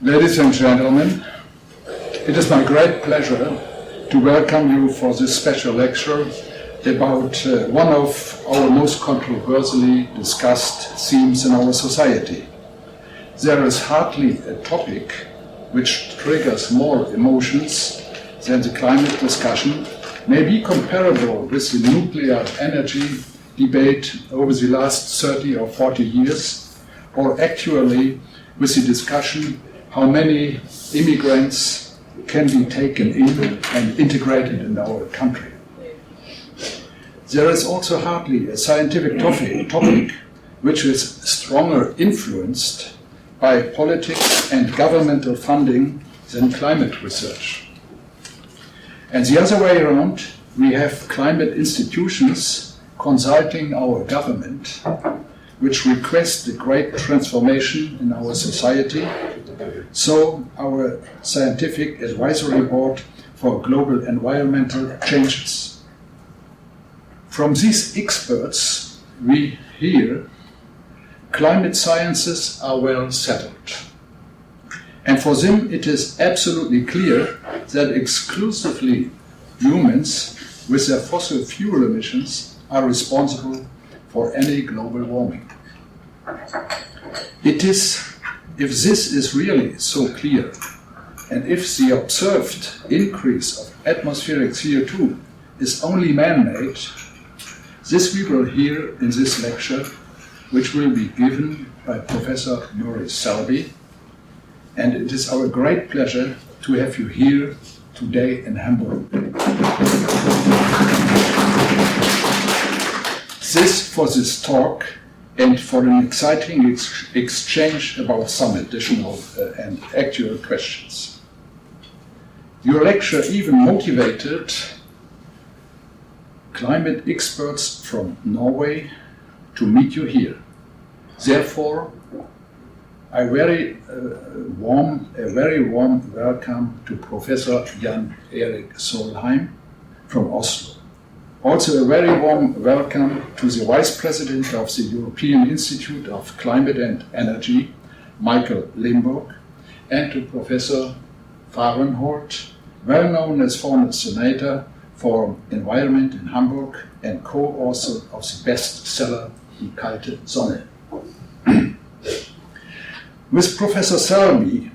Ladies and gentlemen, it is my great pleasure to welcome you for this special lecture about one of our most controversially discussed themes in our society. There is hardly a topic which triggers more emotions than the climate discussion, may be comparable with the nuclear energy debate over the last 30 or 40 years, or actually with the discussion how many immigrants can be taken in and integrated in our country. There is also hardly a scientific topic which is stronger influenced by politics and governmental funding than climate research. And the other way around, we have climate institutions consulting our government, which request the great transformation in our society. So our Scientific Advisory Board for Global Environmental Changes. From these experts, we hear climate sciences are well settled. And for them, it is absolutely clear that exclusively humans with their fossil fuel emissions are responsible for any global warming. It is, if this is really so clear, and if the observed increase of atmospheric CO2 is only man-made, this we will hear in this lecture, which will be given by Professor Murry Salby, and it is our great pleasure to have you here today in Hamburg. This for this talk and for an exciting exchange about some additional and actual questions. Your lecture even motivated climate experts from Norway to meet you here. Therefore, a very warm welcome to Professor Jan Erik Solheim from Oslo. Also a very warm welcome to the Vice President of the European Institute of Climate and Energy, Michael Limburg, and to Professor Fahrenholt, well known as former Senator for Environment in Hamburg and co-author of the bestseller Die kalte Sonne. With Professor Salby,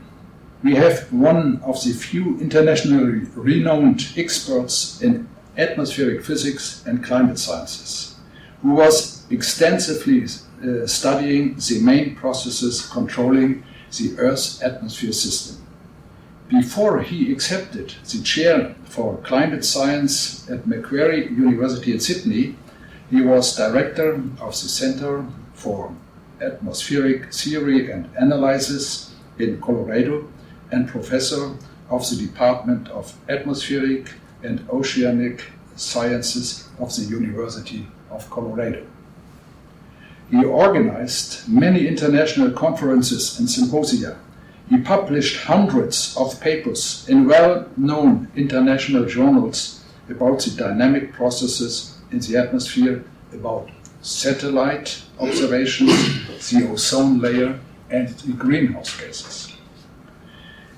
we have one of the few internationally renowned experts in atmospheric physics and climate sciences, who was extensively studying the main processes controlling the Earth's atmosphere system. Before he accepted the chair for climate science at Macquarie University in Sydney, he was director of the Center for Atmospheric Theory and Analysis in Colorado and professor of the Department of Atmospheric and Oceanic Sciences of the University of Colorado. He organized many international conferences and symposia. He published hundreds of papers in well-known international journals about the dynamic processes in the atmosphere, about satellite observations, the ozone layer, and the greenhouse gases.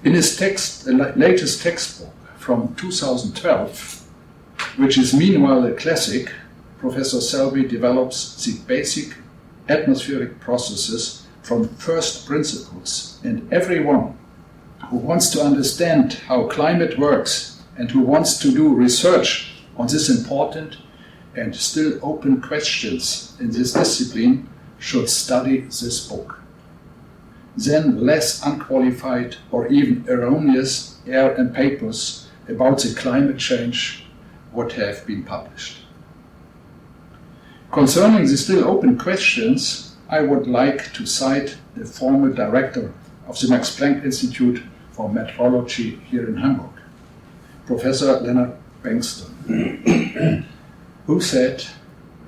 In his latest textbook from 2012, which is meanwhile a classic, Professor Salby develops the basic atmospheric processes from first principles, and everyone who wants to understand how climate works and who wants to do research on this important and still open questions in this discipline should study this book. Then less unqualified or even erroneous air and papers about the climate change would have been published. Concerning the still open questions, I would like to cite the former director of the Max Planck Institute for Meteorology here in Hamburg, Professor Leonard Bengtsson, who said,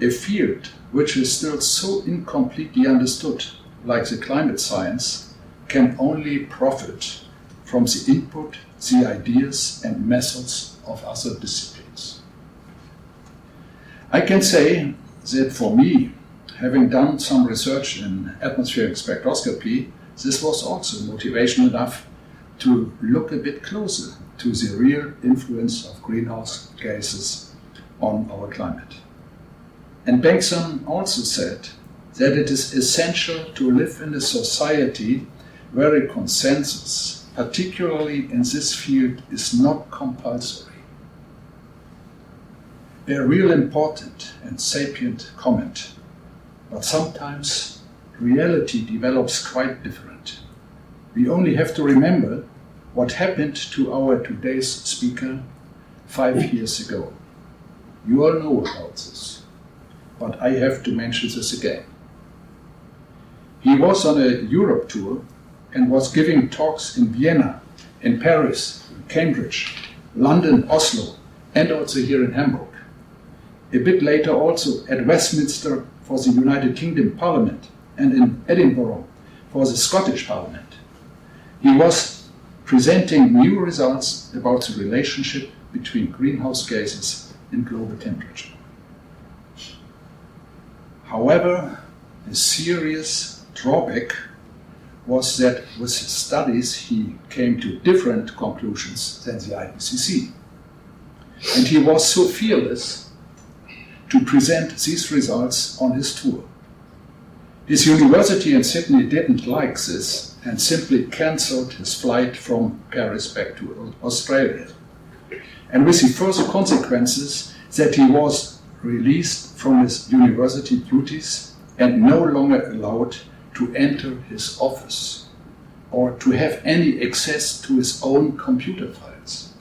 "A field which is still so incompletely understood, like the climate science, can only profit from the input, the ideas and methods of other disciplines." I can say that for me, having done some research in atmospheric spectroscopy, this was also motivation enough to look a bit closer to the real influence of greenhouse gases on our climate. And Bengtsson also said that it is essential to live in a society where a consensus, particularly in this field, is not compulsory. A real important and sapient comment, but sometimes reality develops quite different. We only have to remember what happened to our today's speaker 5 years ago. You all know about this, but I have to mention this again. He was on a Europe tour and was giving talks in Vienna, in Paris, in Cambridge, London, Oslo, and also here in Hamburg. A bit later also at Westminster for the United Kingdom Parliament and in Edinburgh for the Scottish Parliament. He was presenting new results about the relationship between greenhouse gases and global temperature. However, a serious drawback was that with his studies he came to different conclusions than the IPCC. And he was so fearless to present these results on his tour. His university in Sydney didn't like this and simply cancelled his flight from Paris back to Australia. And with the further consequences that he was released from his university duties and no longer allowed to enter his office or to have any access to his own computer files.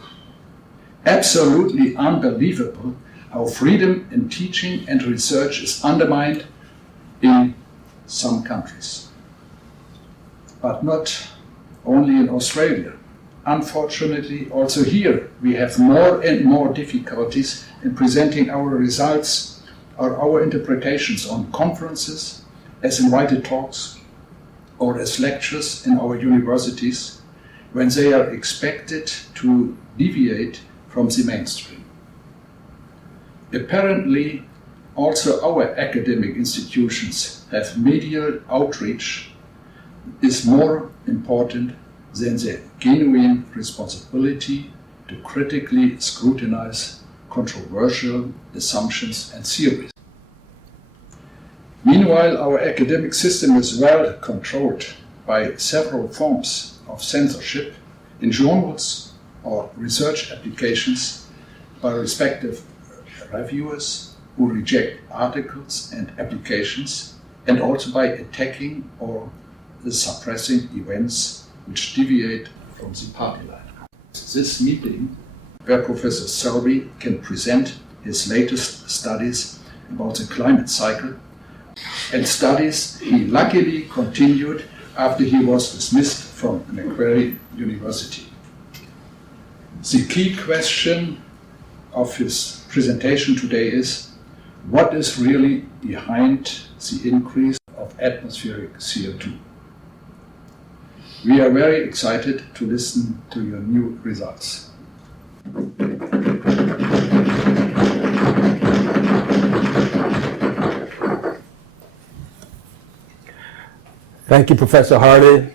Absolutely unbelievable how freedom in teaching and research is undermined in some countries. But not only in Australia. Unfortunately, also here we have more and more difficulties in presenting our results or our interpretations on conferences, as invited talks, or as lectures in our universities, when they are expected to deviate from the mainstream. Apparently, also our academic institutions have medial outreach is more important than the genuine responsibility to critically scrutinize controversial assumptions and theories. Meanwhile, our academic system is well controlled by several forms of censorship in journals or research applications by respective reviewers who reject articles and applications, and also by attacking or suppressing events which deviate from the party line. This meeting, where Professor Salby can present his latest studies about the climate cycle, and studies he luckily continued after he was dismissed from Macquarie University. The key question of his presentation today is, what is really behind the increase of atmospheric CO2? We are very excited to listen to your new results. Thank you, Professor Hardy.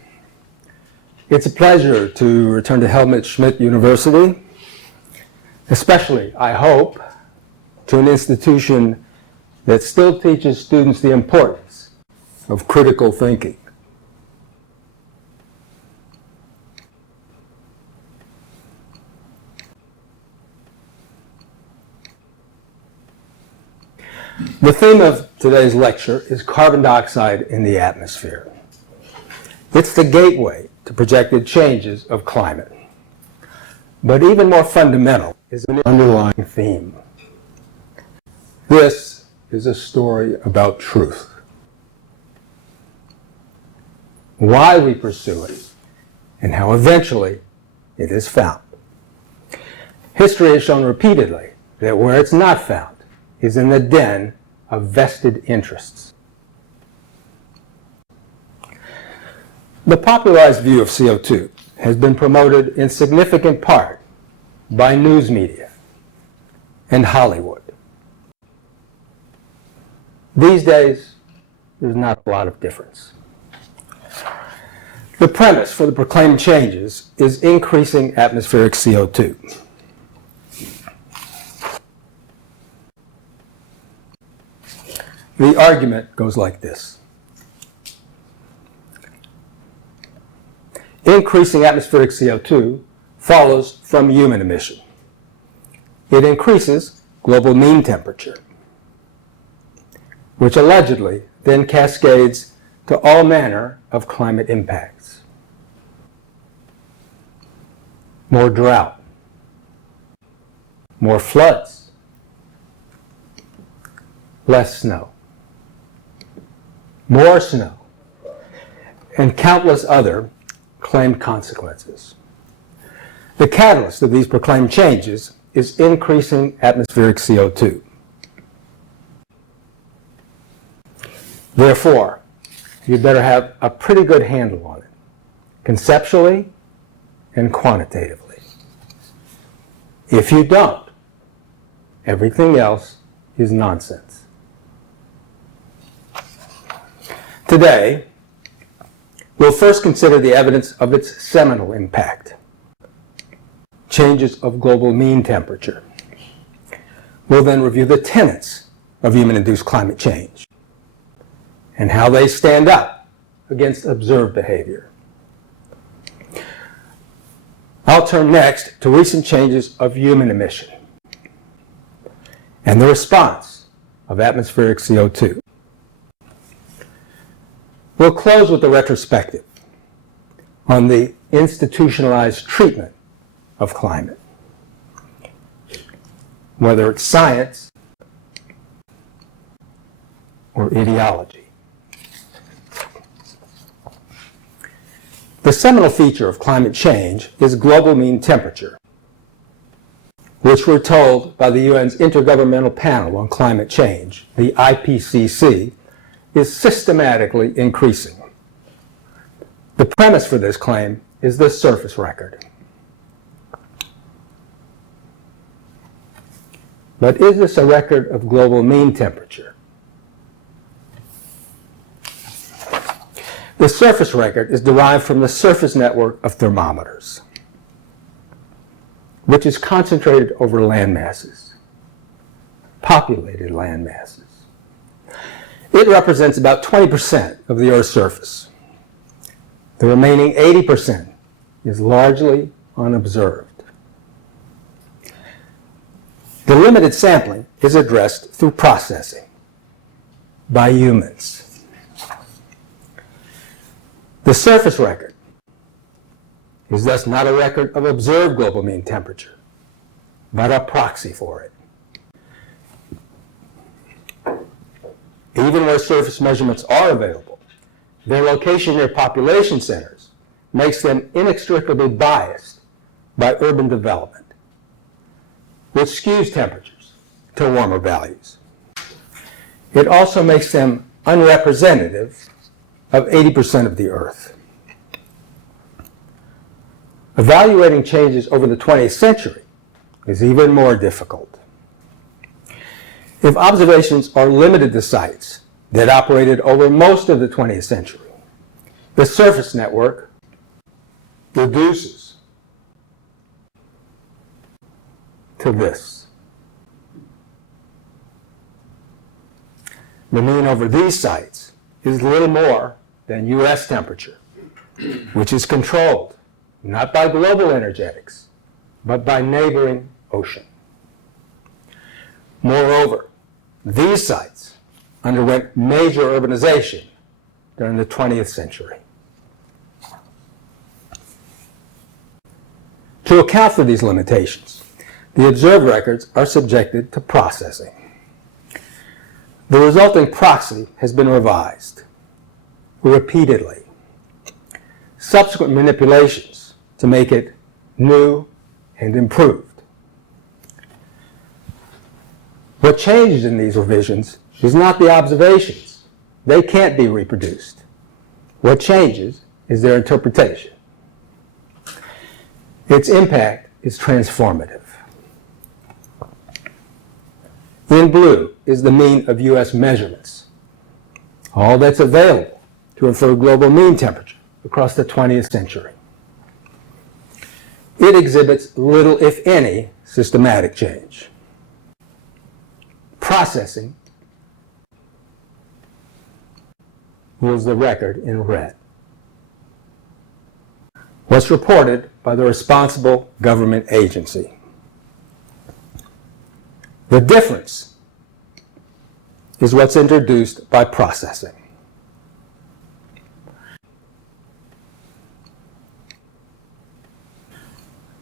It's a pleasure to return to Helmut Schmidt University, especially, I hope, to an institution that still teaches students the importance of critical thinking. The theme of today's lecture is carbon dioxide in the atmosphere. It's the gateway to projected changes of climate. But even more fundamental is an underlying theme. This is a story about truth. Why we pursue it, and how eventually it is found. History has shown repeatedly that where it's not found is in the den of vested interests. The popularized view of CO2 has been promoted in significant part by news media and Hollywood. These days, there's not a lot of difference. The premise for the proclaimed changes is increasing atmospheric CO2. The argument goes like this. Increasing atmospheric CO2 follows from human emission. It increases global mean temperature, which allegedly then cascades to all manner of climate impacts. More drought, more floods, less snow, more snow, and countless other claimed consequences. The catalyst of these proclaimed changes is increasing atmospheric CO2. Therefore, you'd better have a pretty good handle on it, conceptually and quantitatively. If you don't, everything else is nonsense. Today, we'll first consider the evidence of its seminal impact, changes of global mean temperature. We'll then review the tenets of human-induced climate change and how they stand up against observed behavior. I'll turn next to recent changes of human emission and the response of atmospheric CO2. We'll close with a retrospective on the institutionalized treatment of climate, whether it's science or ideology. The seminal feature of climate change is global mean temperature, which we're told by the UN's Intergovernmental Panel on Climate Change, the IPCC, is systematically increasing. The premise for this claim is the surface record. But is this a record of global mean temperature? The surface record is derived from the surface network of thermometers, which is concentrated over land masses, populated land masses. It represents about 20% of the Earth's surface. The remaining 80% is largely unobserved. The limited sampling is addressed through processing by humans. The surface record is thus not a record of observed global mean temperature, but a proxy for it. Even where surface measurements are available, their location near population centers makes them inextricably biased by urban development, which skews temperatures to warmer values. It also makes them unrepresentative of 80% of the Earth. Evaluating changes over the 20th century is even more difficult. If observations are limited to sites that operated over most of the 20th century, the surface network reduces to this. The mean over these sites is little more than U.S. temperature, which is controlled not by global energetics, but by neighboring ocean. Moreover, these sites underwent major urbanization during the 20th century. To account for these limitations, the observed records are subjected to processing. The resulting proxy has been revised repeatedly. Subsequent manipulations to make it new and improved. What changes in these revisions is not the observations. They can't be reproduced. What changes is their interpretation. Its impact is transformative. In blue is the mean of U.S. measurements, all that's available to infer global mean temperature across the 20th century. It exhibits little, if any, systematic change. Processing rules the record in red. What's reported by the responsible government agency. The difference is what's introduced by processing.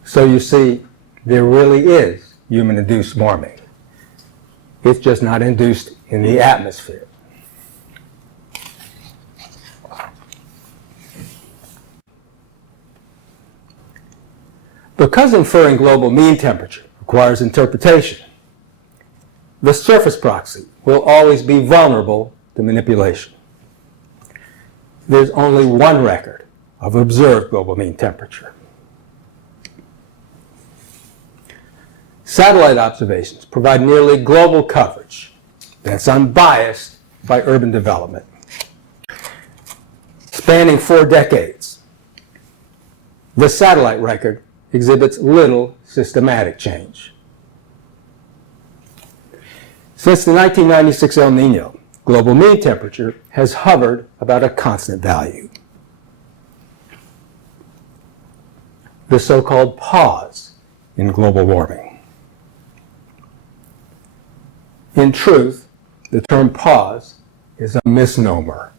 So you see, there really is human-induced warming. It's just not induced in the atmosphere. Because inferring global mean temperature requires interpretation, the surface proxy will always be vulnerable to manipulation. There's only one record of observed global mean temperature. Satellite observations provide nearly global coverage that's unbiased by urban development. Spanning 4 decades, the satellite record exhibits little systematic change. Since the 1996 El Nino, global mean temperature has hovered about a constant value. The so-called pause in global warming. In truth, the term pause is a misnomer.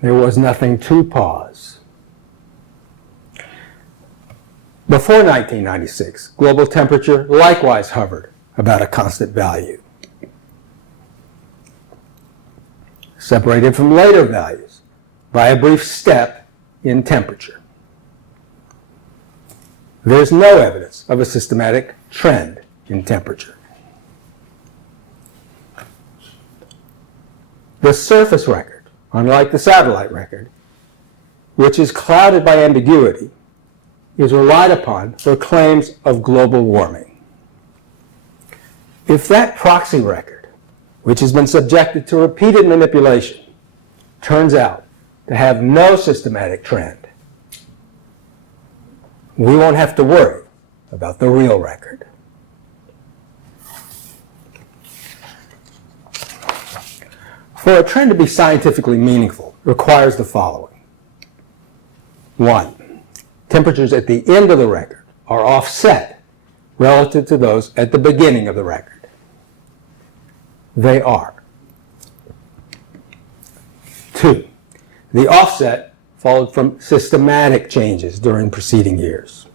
There was nothing to pause. Before 1996, global temperature likewise hovered about a constant value. Separated from later values by a brief step in temperature. There's no evidence of a systematic trend in temperature. The surface record, unlike the satellite record, which is clouded by ambiguity, is relied upon for claims of global warming. If that proxy record, which has been subjected to repeated manipulation, turns out to have no systematic trend, we won't have to worry about the real record. For a trend to be scientifically meaningful requires the following. 1. Temperatures at the end of the record are offset relative to those at the beginning of the record. They are. 2. The offset followed from systematic changes during preceding years,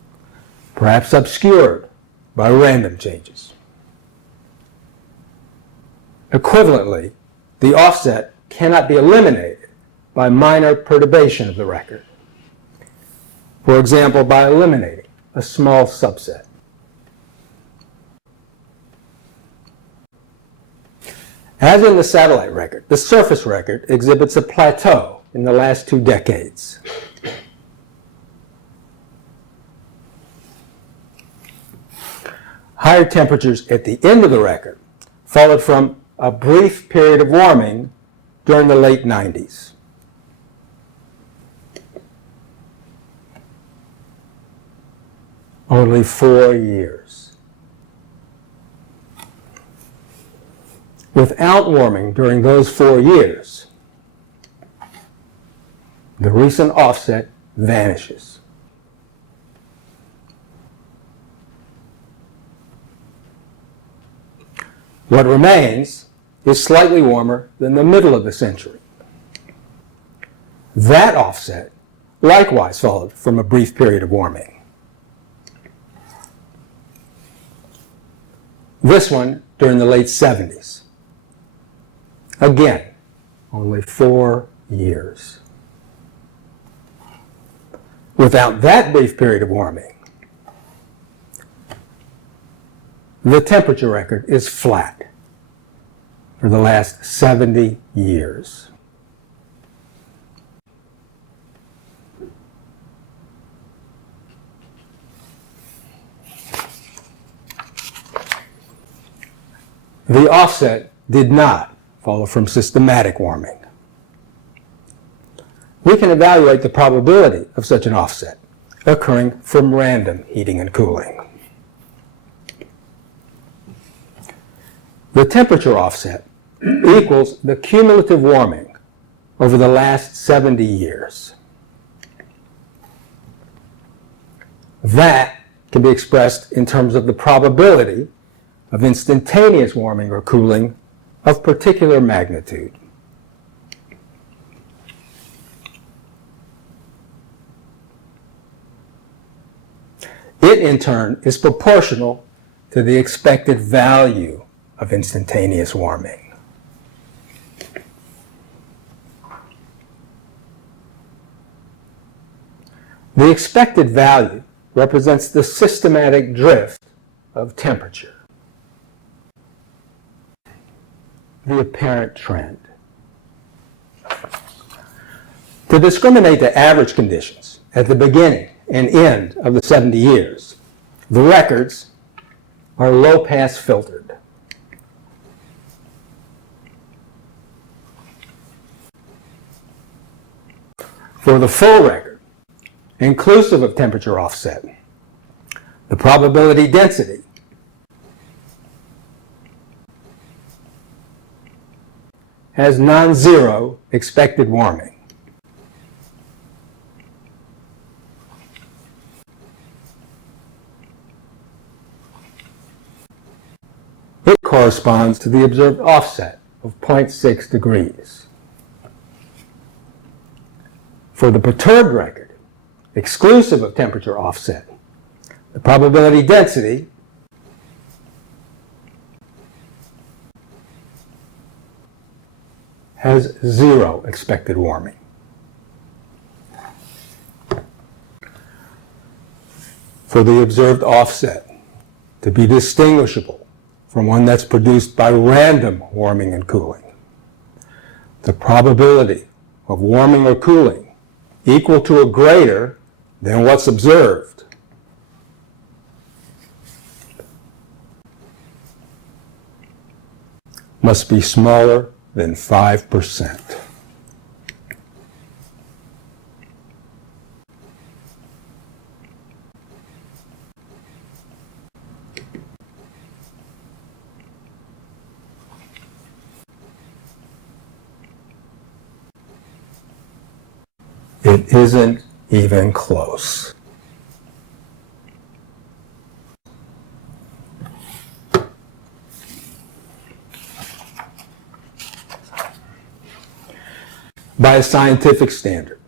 perhaps obscured by random changes. Equivalently, the offset cannot be eliminated by minor perturbation of the record. For example, by eliminating a small subset. As in the satellite record, the surface record exhibits a plateau in the last 2 decades. Higher temperatures at the end of the record followed from a brief period of warming during the late 90s. Only 4 years. Without warming during those 4 years, the recent offset vanishes. What remains is slightly warmer than the middle of the century. That offset likewise followed from a brief period of warming. This one during the late 70s. Again, only 4 years. Without that brief period of warming, the temperature record is flat for the last 70 years. The offset did not follow from systematic warming. we can evaluate the probability of such an offset occurring from random heating and cooling. The temperature offset equals the cumulative warming over the last 70 years. That can be expressed in terms of the probability of instantaneous warming or cooling of particular magnitude. It, in turn, is proportional to the expected value of instantaneous warming. The expected value represents the systematic drift of temperature, the apparent trend. To discriminate the average conditions at the beginning and end of the 70 years, the records are low-pass filtered. For the full record, inclusive of temperature offset, the probability density has non-zero expected warming. It corresponds to the observed offset of 0.6 degrees. For the perturbed record, exclusive of temperature offset, the probability density has zero expected warming. For the observed offset to be distinguishable from one that's produced by random warming and cooling, the probability of warming or cooling equal to or greater than what's observed must be smaller than 5%. It isn't even close. By a scientific standard,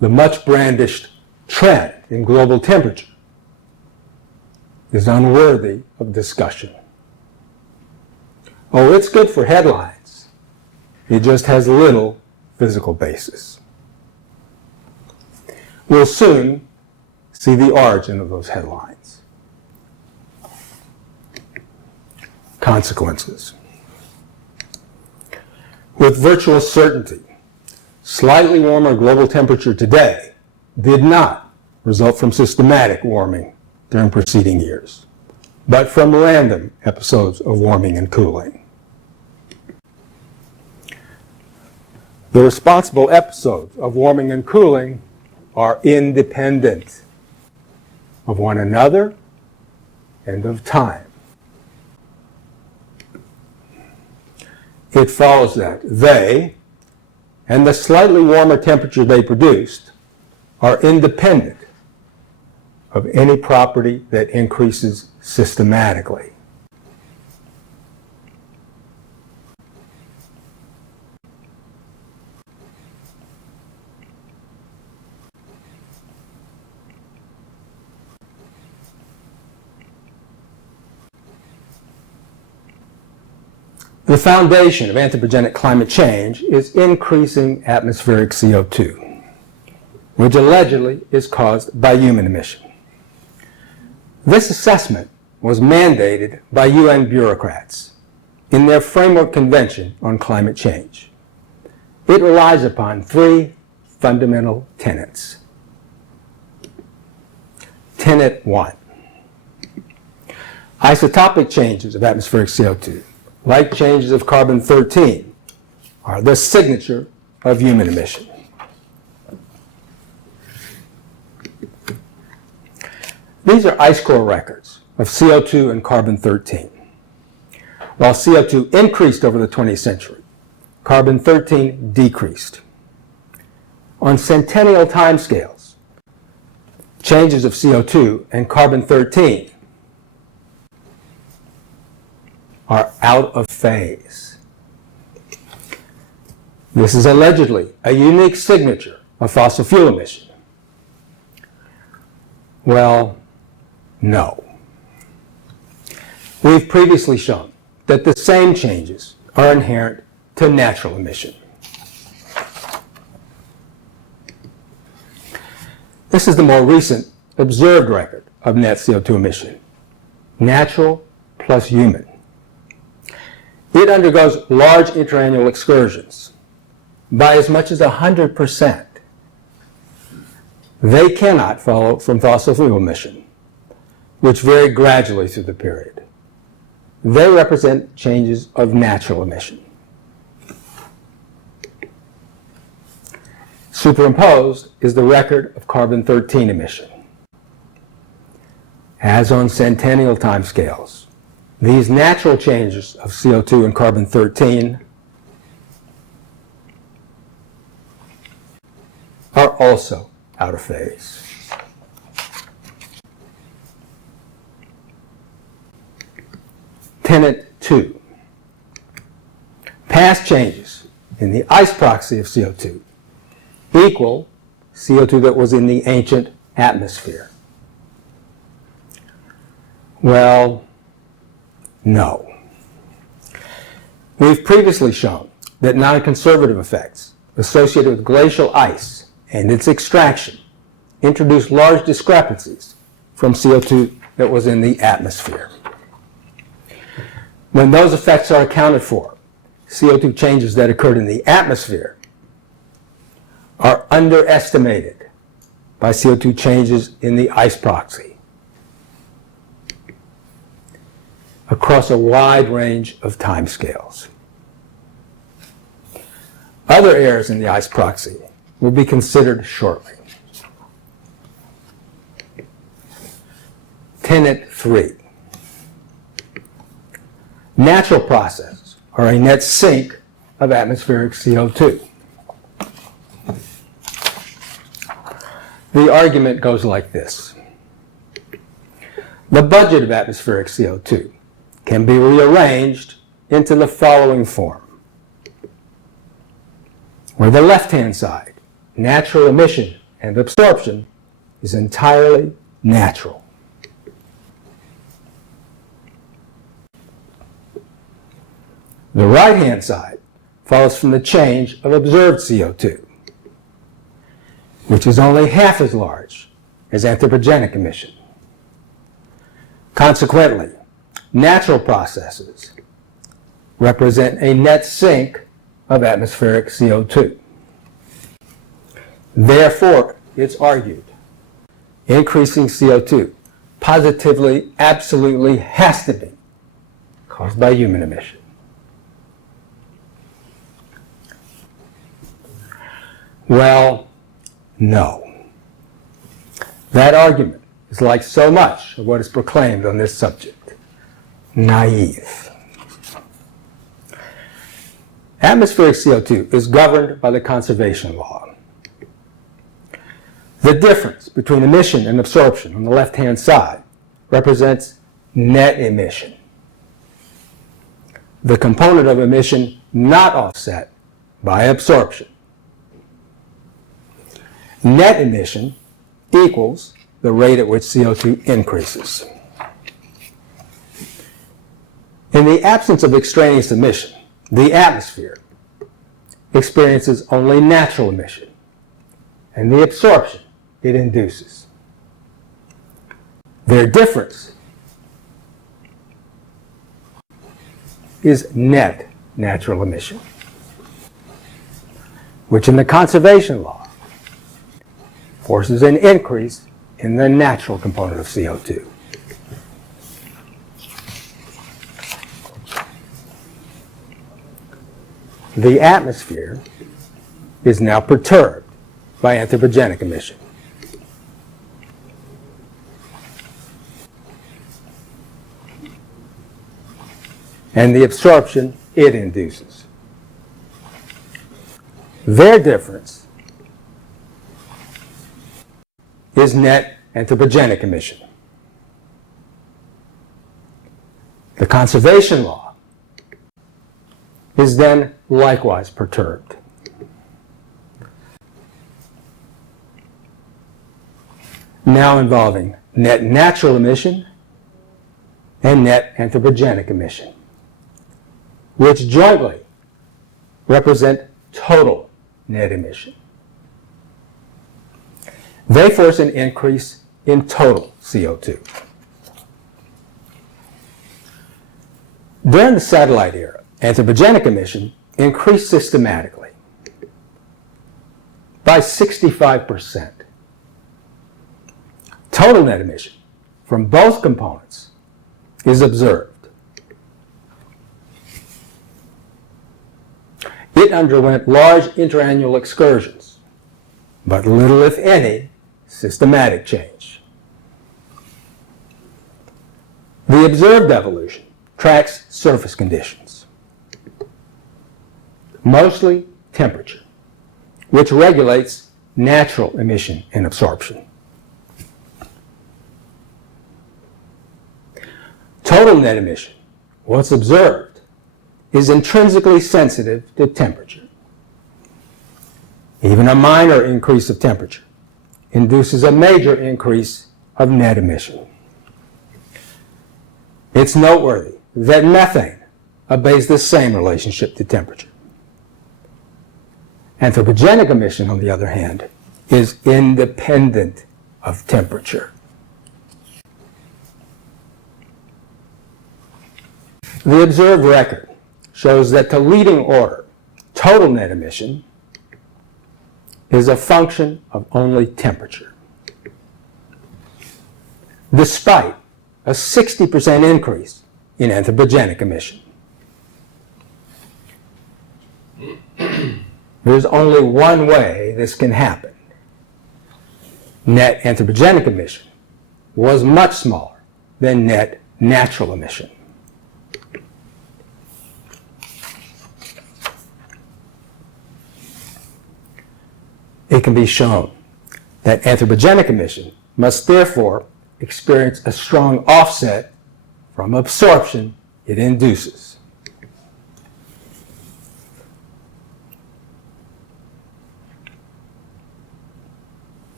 the much brandished trend in global temperature is unworthy of discussion. Oh, it's good for headlines. It just has little physical basis. We'll soon see the origin of those headlines. Consequences. With virtual certainty, slightly warmer global temperature today did not result from systematic warming during preceding years, but from random episodes of warming and cooling. The responsible episodes of warming and cooling are independent of one another and of time. It follows that they, and the slightly warmer temperature they produced, are independent of any property that increases systematically. The foundation of anthropogenic climate change is increasing atmospheric CO2, which allegedly is caused by human emission. This assessment was mandated by UN bureaucrats in their Framework Convention on Climate Change. It relies upon three fundamental tenets. Tenet 1. Isotopic changes of atmospheric CO2, like changes of carbon-13, are the signature of human emission. These are ice core records of CO2 and carbon-13. While CO2 increased over the 20th century, carbon-13 decreased. On centennial timescales, changes of CO2 and carbon-13 are out of phase. This is allegedly a unique signature of fossil fuel emission. Well, no. We've previously shown that the same changes are inherent to natural emission. This is the more recent observed record of net CO2 emission, natural plus human. It undergoes large interannual excursions by as much as 100%. They cannot follow from fossil fuel emission, which vary gradually through the period. They represent changes of natural emission. Superimposed is the record of carbon-13 emission. As on centennial timescales, these natural changes of CO2 and carbon-13 are also out of phase. Tenet 2. Past changes in the ice proxy of CO2 equal CO2 that was in the ancient atmosphere. Well, no. We've previously shown that non-conservative effects associated with glacial ice and its extraction introduce large discrepancies from CO2 that was in the atmosphere. When those effects are accounted for, CO2 changes that occurred in the atmosphere are underestimated by CO2 changes in the ice proxy across a wide range of timescales. Other errors in the ice proxy will be considered shortly. Tenet 3. Natural processes are a net sink of atmospheric CO2. The argument goes like this. The budget of atmospheric CO2 can be rearranged into the following form, where the left-hand side, natural emission and absorption, is entirely natural. The right-hand side follows from the change of observed CO2, which is only half as large as anthropogenic emission. Consequently, natural processes represent a net sink of atmospheric CO2. Therefore, it's argued, increasing CO2 positively, absolutely has to be caused by human emission. Well, no. That argument is like so much of what is proclaimed on this subject, naive. Atmospheric CO2 is governed by the conservation law. The difference between emission and absorption on the left-hand side represents net emission, the component of emission not offset by absorption. Net emission equals the rate at which CO2 increases. In the absence of extraneous emission, the atmosphere experiences only natural emission and the absorption it induces. Their difference is net natural emission, which in the conservation law forces an increase in the natural component of CO2. The atmosphere is now perturbed by anthropogenic emission. and the absorption it induces. Their difference is net anthropogenic emission. The conservation law is then likewise perturbed. Now involving net natural emission and net anthropogenic emission, which jointly represent total net emission. They force an increase in total CO2. During the satellite era, anthropogenic emission increased systematically by 65%. Total net emission from both components is observed. It underwent large interannual excursions, but little, if any, systematic change. The observed evolution tracks surface conditions, mostly temperature, which regulates natural emission and absorption. Total net emission, once observed, is intrinsically sensitive to temperature. Even a minor increase of temperature induces a major increase of net emission. It's noteworthy that methane obeys the same relationship to temperature. Anthropogenic emission, on the other hand, is independent of temperature. The observed record shows that the leading order, total net emission, is a function of only temperature, despite a 60% increase in anthropogenic emission. There's only one way this can happen. Net anthropogenic emission was much smaller than net natural emission. It can be shown that anthropogenic emission must therefore experience a strong offset from absorption it induces.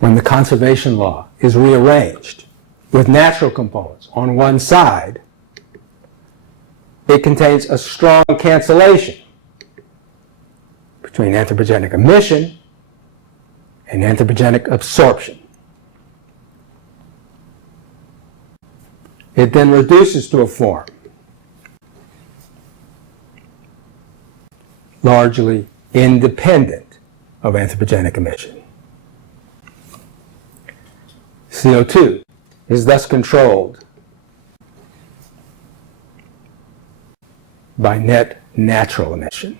When the conservation law is rearranged with natural components on one side, it contains a strong cancellation between anthropogenic emission and anthropogenic absorption. It then reduces to a form largely independent of anthropogenic emission. CO2 is thus controlled by net natural emission.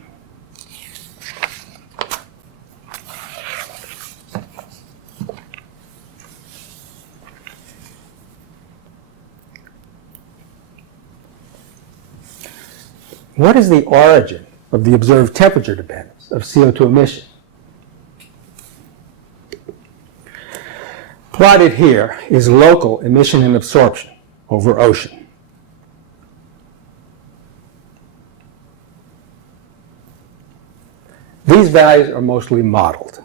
What is the origin of the observed temperature dependence of CO2 emission? Plotted here is local emission and absorption over ocean. These values are mostly modeled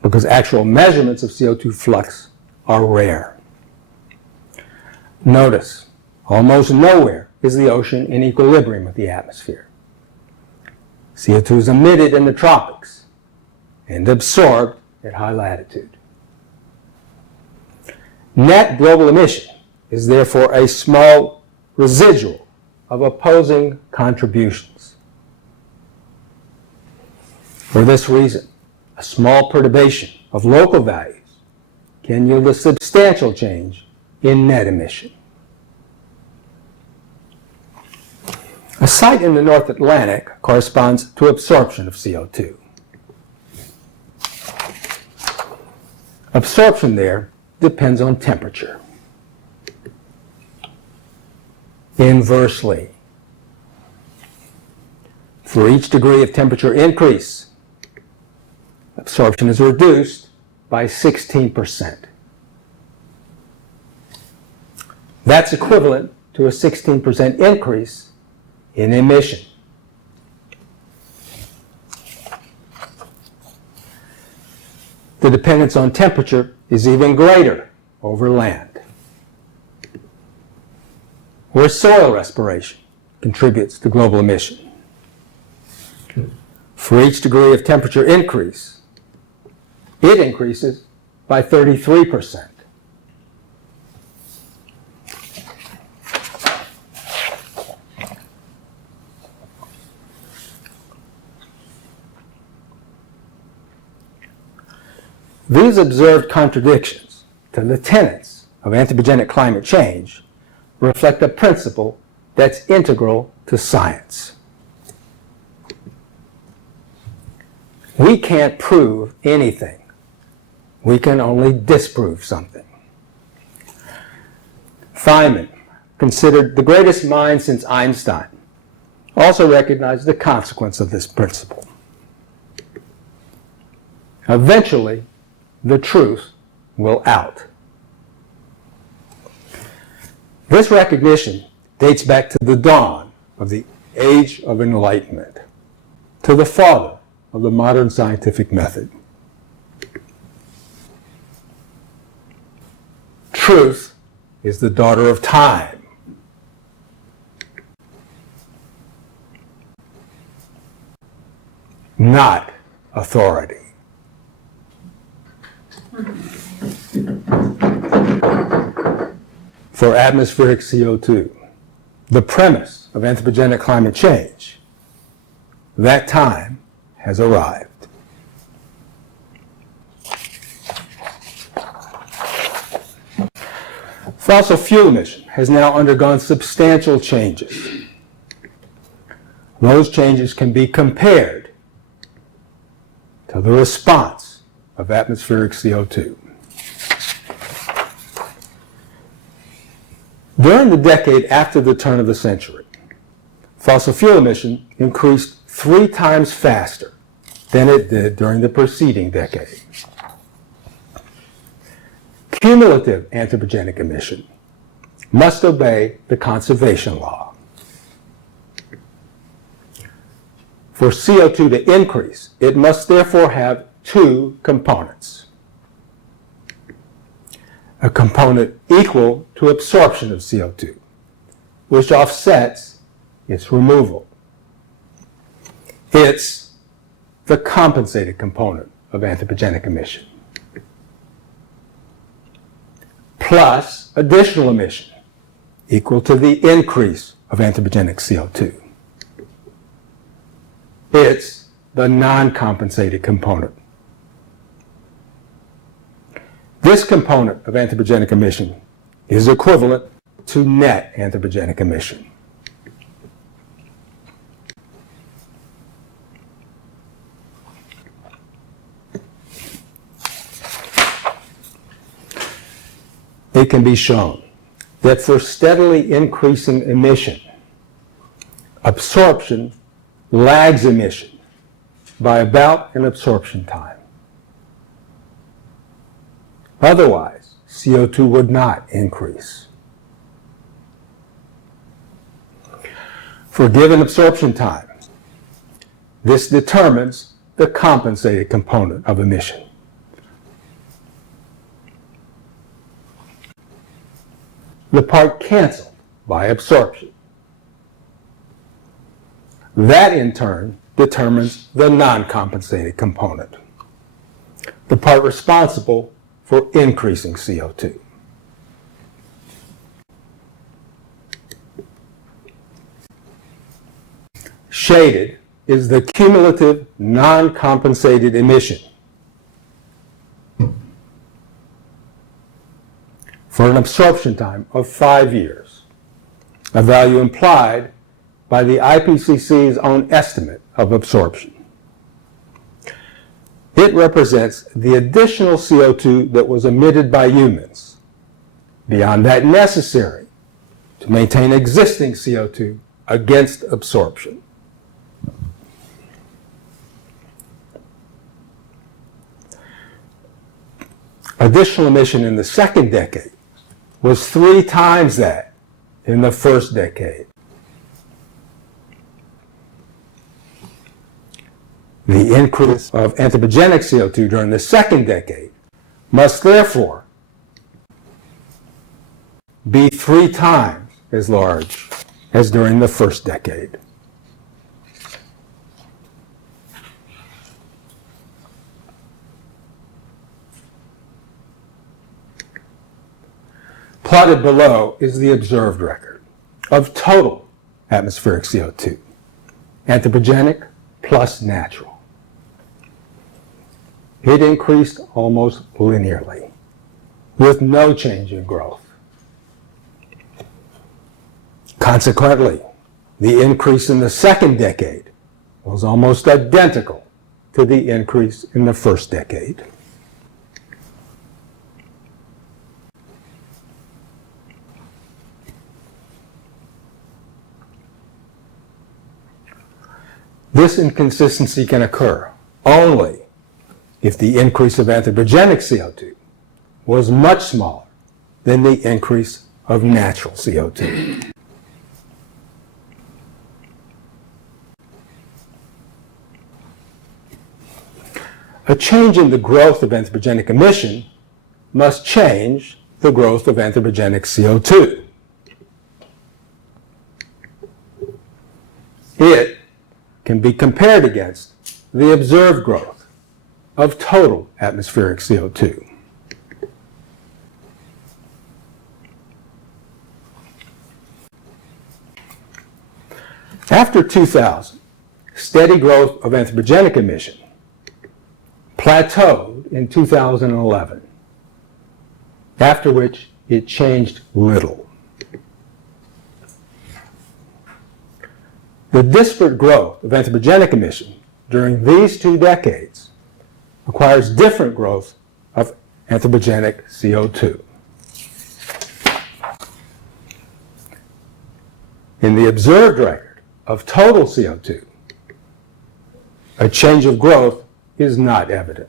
because actual measurements of CO2 flux are rare. Notice, almost nowhere is the ocean in equilibrium with the atmosphere. CO2 is emitted in the tropics and absorbed at high latitude. Net global emission is therefore a small residual of opposing contributions. For this reason, a small perturbation of local values can yield a substantial change in net emission. A site in the North Atlantic corresponds to absorption of CO2. Absorption there depends on temperature. inversely. For each degree of temperature increase, absorption is reduced by 16%. That's equivalent to a 16% increase in emission. The dependence on temperature is even greater over land, where soil respiration contributes to global emission. For each degree of temperature increase, it increases by 33%. These observed contradictions to the tenets of anthropogenic climate change reflect a principle that's integral to science. We can't prove anything. We can only disprove something. Feynman, considered the greatest mind since Einstein, also recognized the consequence of this principle. Eventually, the truth will out. This recognition dates back to the dawn of the Age of Enlightenment, to the father of the modern scientific method. Truth is the daughter of time. Not authority. For atmospheric CO2, the premise of anthropogenic climate change, that time has arrived. Fossil fuel emission has now undergone substantial changes. Those changes can be compared to the response of atmospheric CO2. During the decade after the turn of the century, fossil fuel emission increased 3 times faster than it did during the preceding decade. Cumulative anthropogenic emission must obey the conservation law. For CO2 to increase, it must therefore have 2 components. A component equal to absorption of CO2, which offsets its removal. It's the compensated component of anthropogenic emission, plus additional emission equal to the increase of anthropogenic CO2. It's the non-compensated component. This component of anthropogenic emission is equivalent to net anthropogenic emission. It can be shown that for steadily increasing emission, absorption lags emission by about an absorption time. Otherwise, CO2 would not increase. For a given absorption time, this determines the compensated component of emission. The part canceled by absorption. That, in turn, determines the non-compensated component, the part responsible for increasing CO2. Shaded is the cumulative non-compensated emission. For an absorption time of 5 years, a value implied by the IPCC's own estimate of absorption. It represents the additional CO2 that was emitted by humans, beyond that necessary to maintain existing CO2 against absorption. Additional emission in the second decade was 3 times that in the first decade. The increase of anthropogenic CO2 during the second decade must therefore be 3 times as large as during the first decade. Plotted below is the observed record of total atmospheric CO2, anthropogenic plus natural. It increased almost linearly, with no change in growth. Consequently, the increase in the second decade was almost identical to the increase in the first decade. This inconsistency can occur only if the increase of anthropogenic CO2 was much smaller than the increase of natural CO2. A change in the growth of anthropogenic emission must change the growth of anthropogenic CO2. It can be compared against the observed growth of total atmospheric CO2. After 2000, steady growth of anthropogenic emission plateaued in 2011, after which it changed little. The disparate growth of anthropogenic emission during these 2 decades requires different growth of anthropogenic CO2. In the observed record of total CO2, a change of growth is not evident.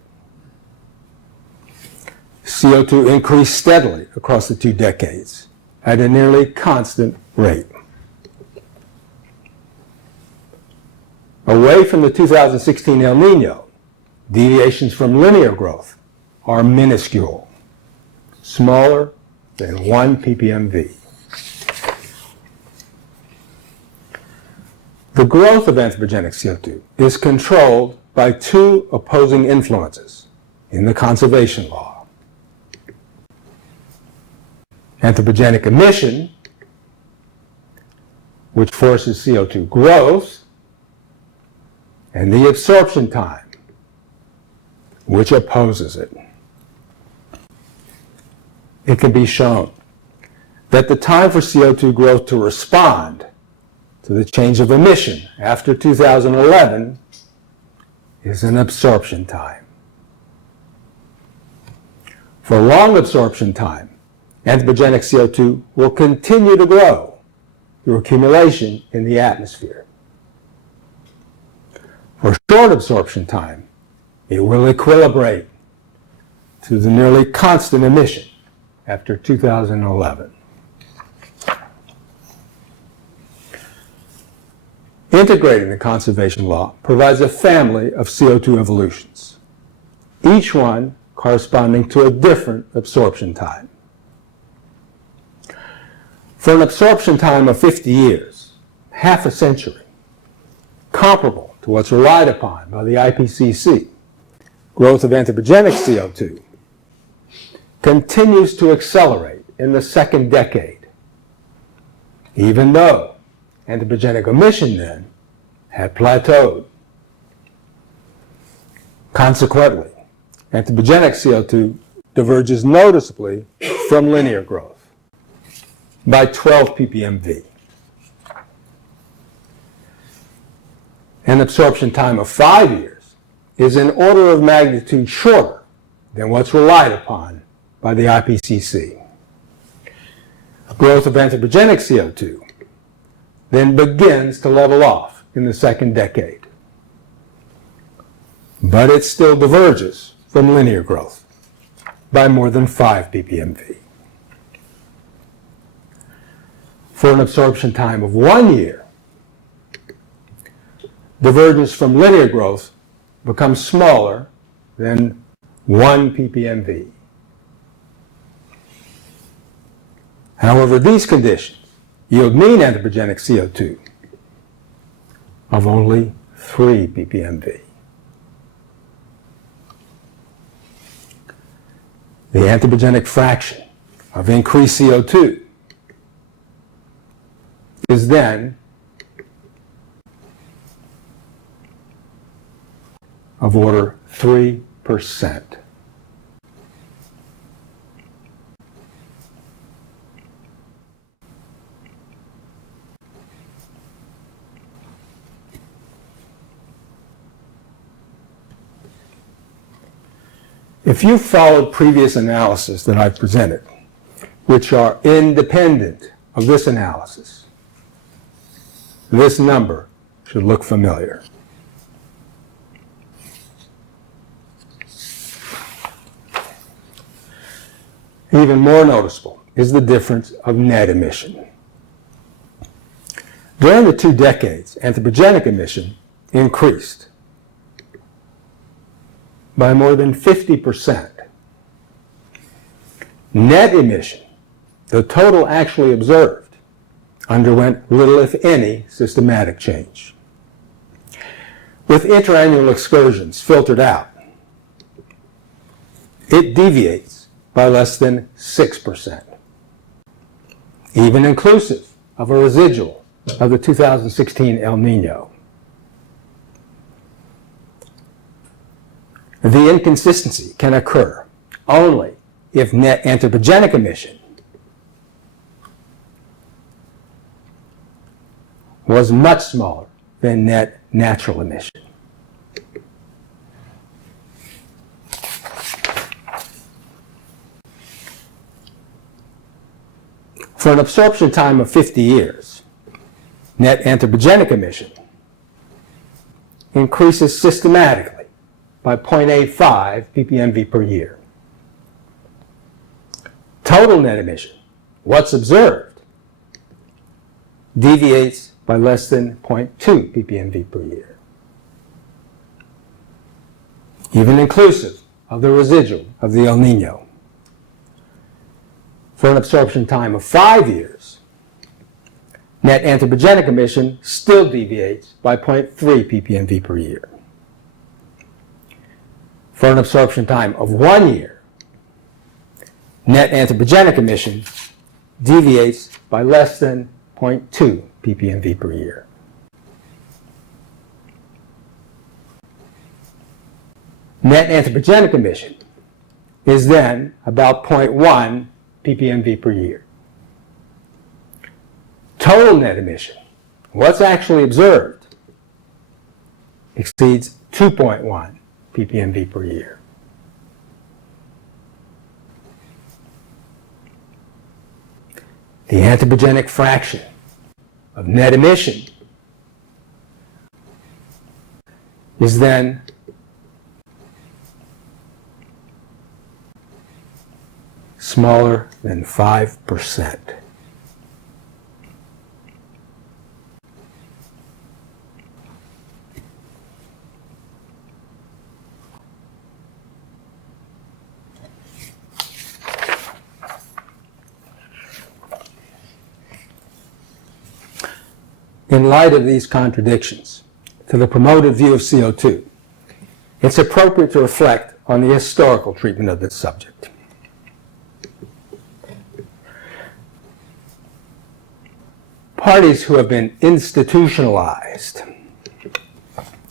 CO2 increased steadily across the 2 decades at a nearly constant rate. Away from the 2016 El Nino, deviations from linear growth are minuscule, smaller than 1 ppmv. The growth of anthropogenic CO2 is controlled by 2 opposing influences in the conservation law. Anthropogenic emission, which forces CO2 growth, and the absorption time, which opposes it. It can be shown that the time for CO2 growth to respond to the change of emission after 2011 is an absorption time. For long absorption time, anthropogenic CO2 will continue to grow through accumulation in the atmosphere. For short absorption time, it will equilibrate to the nearly constant emission after 2011. Integrating the conservation law provides a family of CO2 evolutions, each one corresponding to a different absorption time. For an absorption time of 50 years, half a century, comparable to what's relied upon by the IPCC, growth of anthropogenic CO2 continues to accelerate in the second decade, even though anthropogenic emission then had plateaued. Consequently, anthropogenic CO2 diverges noticeably from linear growth by 12 ppmv. An absorption time of 5 years is an order of magnitude shorter than what's relied upon by the IPCC. growth of anthropogenic CO2 then begins to level off in the second decade. But it still diverges from linear growth by more than 5 ppmv. For an absorption time of 1 year, divergence from linear growth becomes smaller than 1 ppmv. However, these conditions yield mean anthropogenic CO2 of only 3 ppmv. The anthropogenic fraction of increased CO2 is then of order 3%. If you followed previous analysis that I've presented, which are independent of this analysis, this number should look familiar. Even more noticeable is the difference of net emission. During the 2 decades, anthropogenic emission increased by more than 50%. Net emission, the total actually observed, underwent little, if any, systematic change. With interannual excursions filtered out, it deviates by less than 6%, even inclusive of a residual of the 2016 El Nino. The inconsistency can occur only if net anthropogenic emission was much smaller than net natural emission. For an absorption time of 50 years, net anthropogenic emission increases systematically by 0.85 ppmv per year. Total net emission, what's observed, deviates by less than 0.2 ppmv per year, even inclusive of the residual of the El Nino. For an absorption time of 5 years, net anthropogenic emission still deviates by 0.3 ppmv per year. For an absorption time of 1 year, net anthropogenic emission deviates by less than 0.2 ppmv per year. Net anthropogenic emission is then about 0.1 ppmv per year. Total net emission, what's actually observed, exceeds 2.1 ppmv per year. The anthropogenic fraction of net emission is then smaller than 5%. In light of these contradictions to the promoted view of CO2, it's appropriate to reflect on the historical treatment of this subject. Parties who have been institutionalized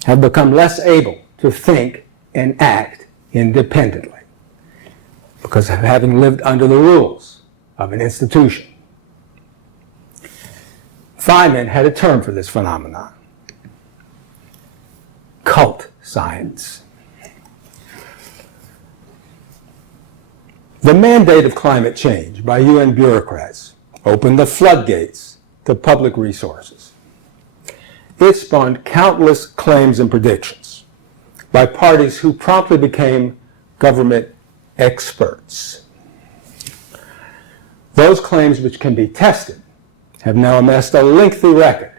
have become less able to think and act independently because of having lived under the rules of an institution. Feynman had a term for this phenomenon: cult science. The mandate of climate change by UN bureaucrats opened the floodgates to public resources. It spawned countless claims and predictions by parties who promptly became government experts. Those claims which can be tested have now amassed a lengthy record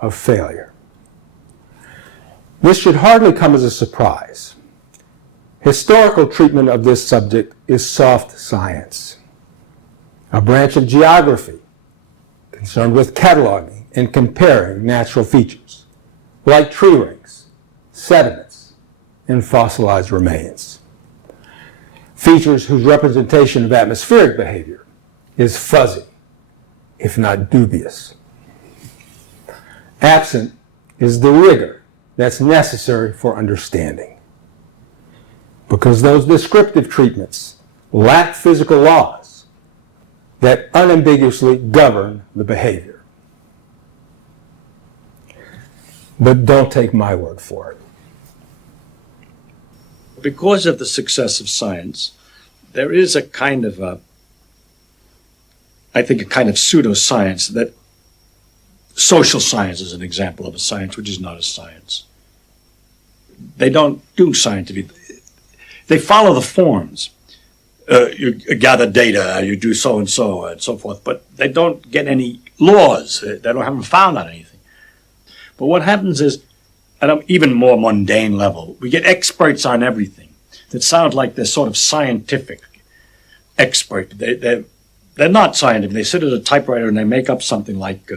of failure. This should hardly come as a surprise. Historical treatment of this subject is soft science, a branch of geography concerned with cataloging and comparing natural features, like tree rings, sediments, and fossilized remains. Features whose representation of atmospheric behavior is fuzzy, if not dubious. Absent is the rigor that's necessary for understanding, because those descriptive treatments lack physical laws that unambiguously govern the behavior. But don't take my word for it. Because of the success of science, there is a kind of I think a kind of pseudoscience that social science is an example of a science which is not a science. They don't do scientific. They follow the forms. You gather data, you do so and so forth, but they don't get any laws. Haven't found out anything. But what happens is, at an even more mundane level, we get experts on everything that sound like they're sort of scientific expert. They're not scientific. They sit at a typewriter and they make up something like,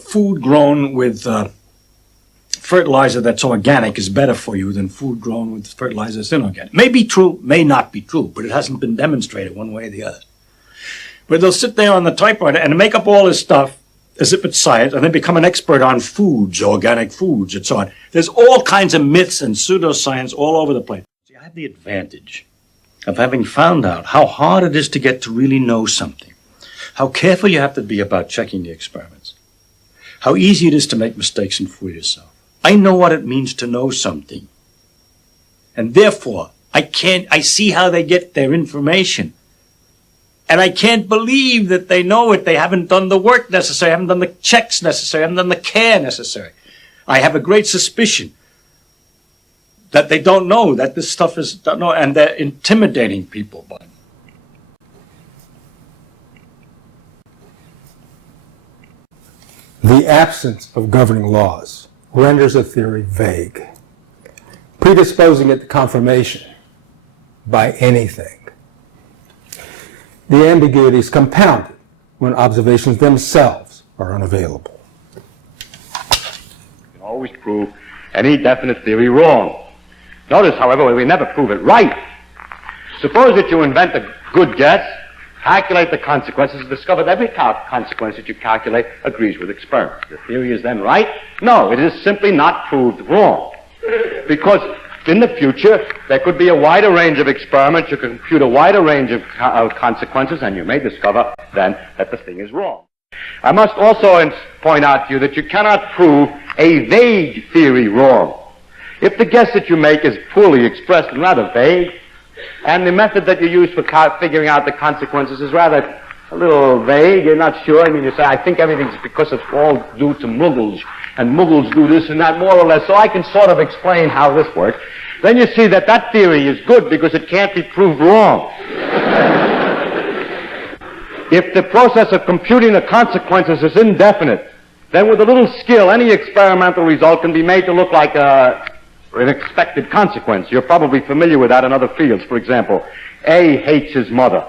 food grown with fertilizer that's organic is better for you than food grown with fertilizer that's inorganic. May be true, may not be true, but it hasn't been demonstrated one way or the other. But they'll sit there on the typewriter and make up all this stuff as if it's science, and then become an expert on foods, organic foods, and so on. There's all kinds of myths and pseudoscience all over the place. See, I have the advantage of having found out how hard it is to get to really know something, how careful you have to be about checking the experiments, how easy it is to make mistakes and fool yourself. I know what it means to know something. And therefore, I see how they get their information. And I can't believe that they know it. They haven't done the work necessary, haven't done the checks necessary, haven't done the care necessary. I have a great suspicion that they don't know, that this stuff is, don't know, and they're intimidating people by it. The absence of governing laws renders a theory vague, predisposing it to confirmation by anything. The ambiguity is compounded when observations themselves are unavailable. You can always prove any definite theory wrong. Notice, however, we never prove it right. Suppose that you invent a good guess, calculate the consequences, and discover that every consequence that you calculate agrees with experiments. The theory is then right? No, it is simply not proved wrong. Because in the future, there could be a wider range of experiments, you can compute a wider range of consequences, and you may discover then that the thing is wrong. I must also point out to you that you cannot prove a vague theory wrong. If the guess that you make is poorly expressed and rather vague, and the method that you use for figuring out the consequences is rather a little vague, you're not sure, I mean, you say, I think everything's because it's all due to Muggles, and Muggles do this and that more or less, so I can sort of explain how this works. Then you see that that theory is good because it can't be proved wrong. If the process of computing the consequences is indefinite, then with a little skill, any experimental result can be made to look like an expected consequence. You're probably familiar with that in other fields. For example, A hates his mother.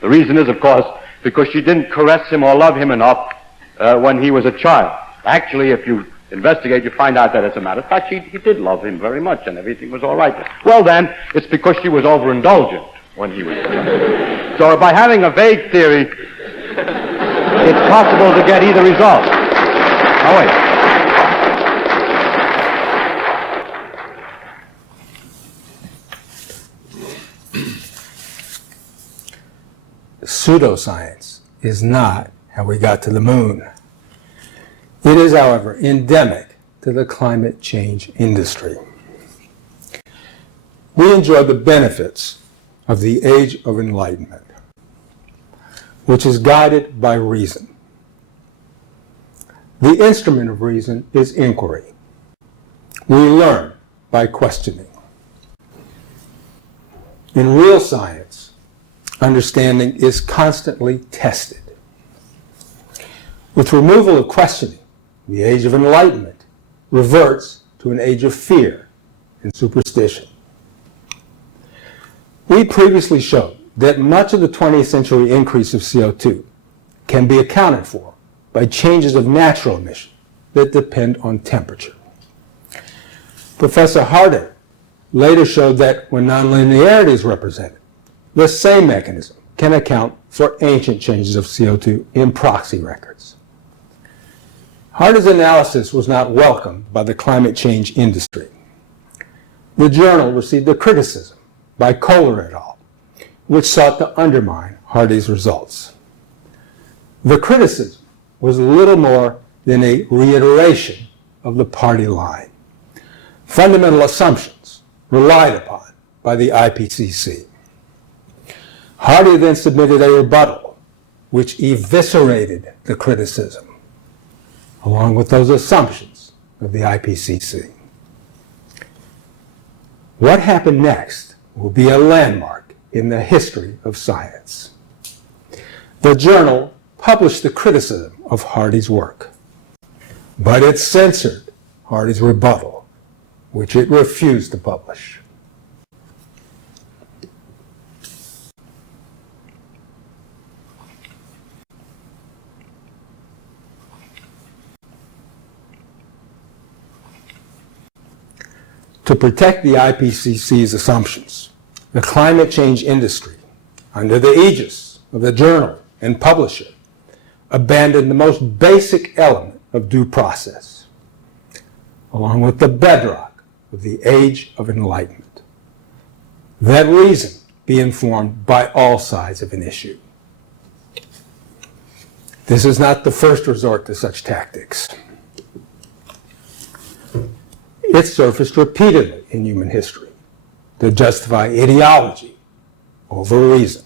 The reason is, of course, because she didn't caress him or love him enough when he was a child. Actually, if you investigate, you find out that, as a matter of fact, he did love him very much, and everything was all right. Well, then, it's because she was overindulgent when he was young. So by having a vague theory, it's possible to get either result. Oh, wait. Pseudoscience is not how we got to the moon. It is, however, endemic to the climate change industry. We enjoy the benefits of the Age of Enlightenment. which is guided by reason. The instrument of reason is inquiry. We learn by questioning. In real science, understanding is constantly tested. With removal of questioning, the age of enlightenment reverts to an age of fear and superstition. We previously showed that much of the 20th century increase of CO2 can be accounted for by changes of natural emission that depend on temperature. Professor Hardy later showed that when nonlinearity is represented, the same mechanism can account for ancient changes of CO2 in proxy records. Hardy's analysis was not welcomed by the climate change industry. The journal received a criticism by Kohler et al., which sought to undermine Hardy's results. The criticism was little more than a reiteration of the party line, fundamental assumptions relied upon by the IPCC. Hardy then submitted a rebuttal which eviscerated the criticism, along with those assumptions of the IPCC. What happened next will be a landmark in the history of science. The journal published the criticism of Hardy's work, but it censored Hardy's rebuttal, which it refused to publish. To protect the IPCC's assumptions, the climate change industry, under the aegis of the journal and publisher, abandoned the most basic element of due process, along with the bedrock of the age of enlightenment. That reason be informed by all sides of an issue. This is not the first resort to such tactics. It surfaced repeatedly in human history to justify ideology over reason.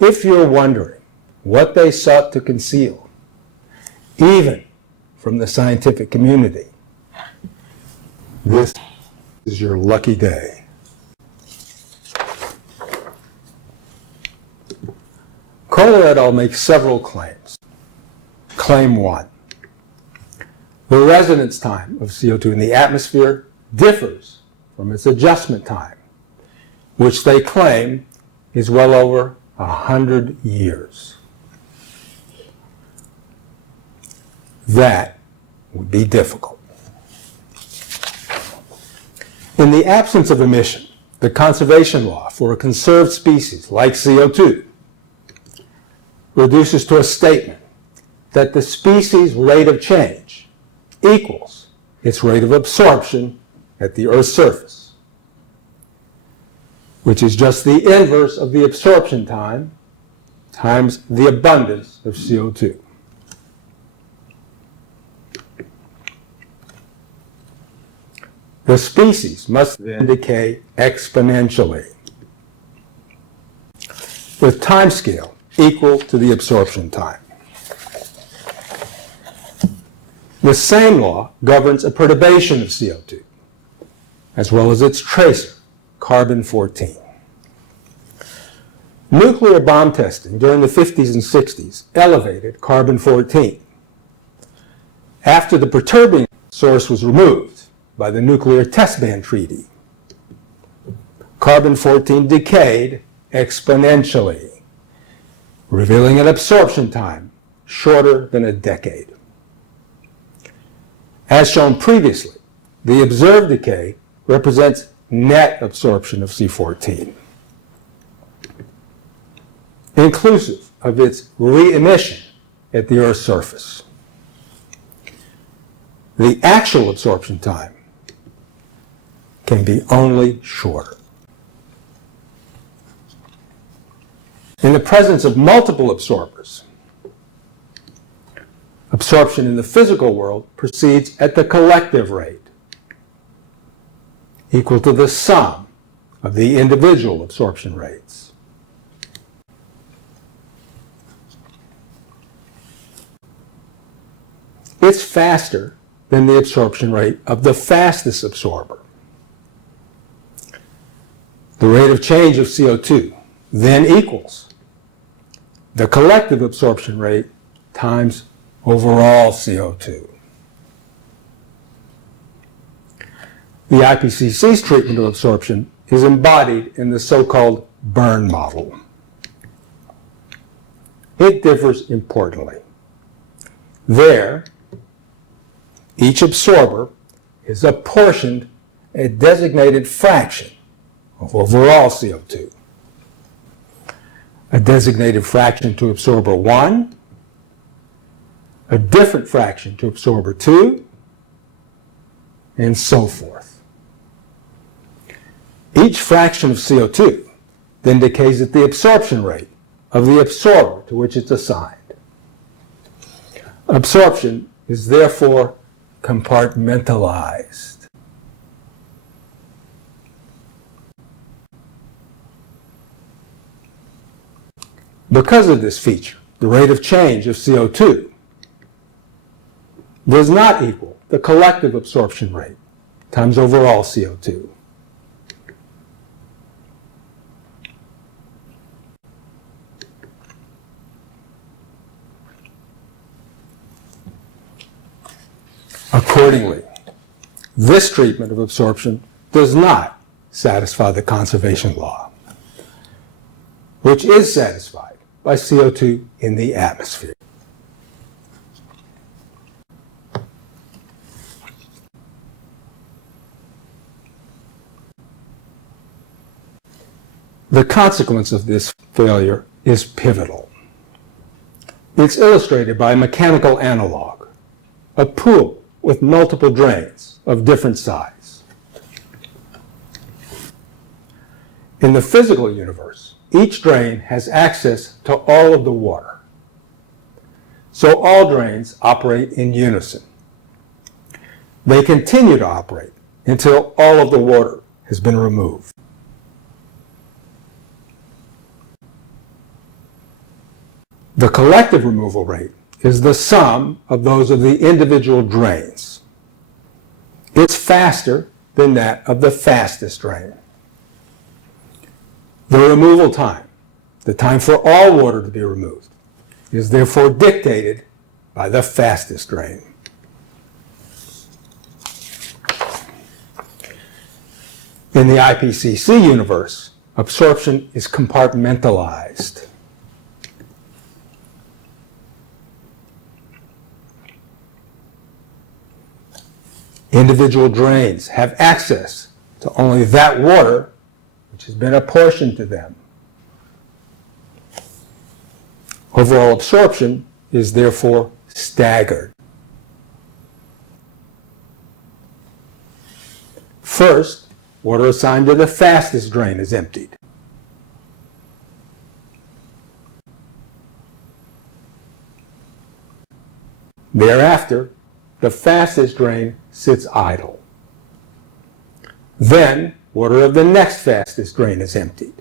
If you're wondering what they sought to conceal, even from the scientific community, this is your lucky day. Kohler et al. Makes several claims. Claim 1. The residence time of CO2 in the atmosphere differs from its adjustment time, which they claim is well over 100 years. That would be difficult. In the absence of emission, the conservation law for a conserved species like CO2 reduces to a statement that the species' rate of change equals its rate of absorption at the Earth's surface, which is just the inverse of the absorption time times the abundance of CO2. The species must then decay exponentially, with time scale equal to the absorption time. The same law governs a perturbation of CO2, as well as its tracer, carbon-14. Nuclear bomb testing during the 50s and 60s elevated carbon-14. After the perturbing source was removed by the Nuclear Test Ban Treaty, carbon-14 decayed exponentially, revealing an absorption time shorter than a decade. As shown previously, the observed decay represents net absorption of C14, inclusive of its re-emission at the Earth's surface. The actual absorption time can be only shorter. In the presence of multiple absorbers, absorption in the physical world proceeds at the collective rate, equal to the sum of the individual absorption rates. It's faster than the absorption rate of the fastest absorber. The rate of change of CO2 then equals the collective absorption rate times overall CO2. The IPCC's treatment of absorption is embodied in the so-called burn model. It differs importantly. There, each absorber is apportioned a designated fraction of overall CO2. A designated fraction to absorber 1, a different fraction to absorber 2, and so forth. Each fraction of CO2 then decays at the absorption rate of the absorber to which it's assigned. Absorption is therefore compartmentalized. Because of this feature, the rate of change of CO2 does not equal the collective absorption rate times overall CO2. Accordingly, this treatment of absorption does not satisfy the conservation law, which is satisfied by CO2 in the atmosphere. The consequence of this failure is pivotal. It's illustrated by a mechanical analog, a pool with multiple drains of different size. In the physical universe, each drain has access to all of the water. So all drains operate in unison. They continue to operate until all of the water has been removed. The collective removal rate is the sum of those of the individual drains. It's faster than that of the fastest drain. The removal time, the time for all water to be removed, is therefore dictated by the fastest drain. In the IPCC universe, absorption is compartmentalized. Individual drains have access to only that water which has been apportioned to them. Overall absorption is therefore staggered. First, water assigned to the fastest drain is emptied. Thereafter, the fastest drain sits idle. Then, water of the next fastest drain is emptied.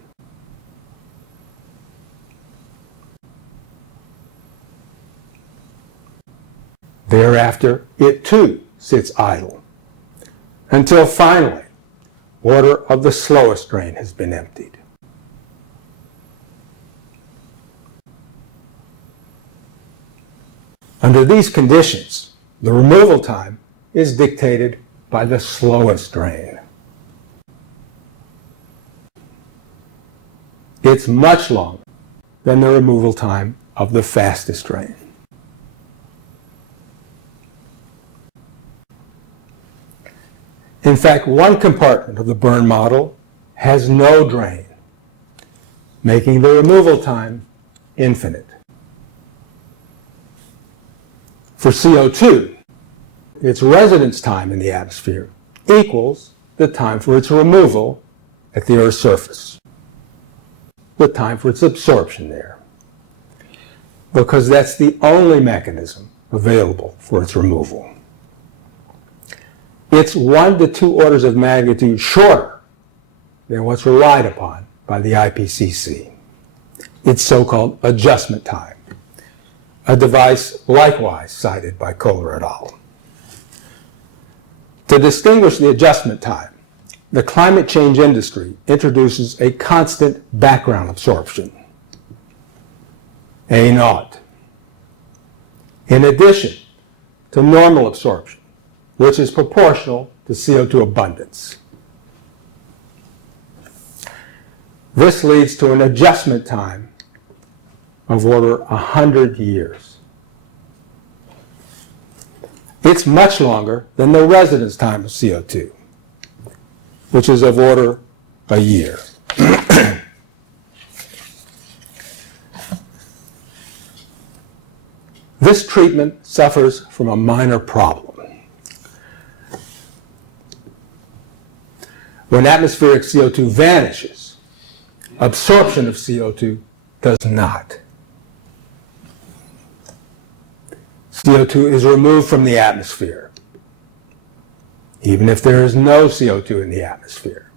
Thereafter, it too sits idle, until finally, water of the slowest drain has been emptied. Under these conditions, the removal time is dictated by the slowest drain. It's much longer than the removal time of the fastest drain. In fact, one compartment of the burn model has no drain, making the removal time infinite. For CO2, its residence time in the atmosphere equals the time for its removal at the Earth's surface, the time for its absorption there, because that's the only mechanism available for its removal. It's 1 to 2 orders of magnitude shorter than what's relied upon by the IPCC. It's so-called adjustment time, a device likewise cited by Kohler et al. To distinguish the adjustment time, the climate change industry introduces a constant background absorption, A0, in addition to normal absorption, which is proportional to CO2 abundance. This leads to an adjustment time of order 100 years. It's much longer than the residence time of CO2, which is of order a year. This treatment suffers from a minor problem. When atmospheric CO2 vanishes, absorption of CO2 does not. CO2 is removed from the atmosphere, even if there is no CO2 in the atmosphere.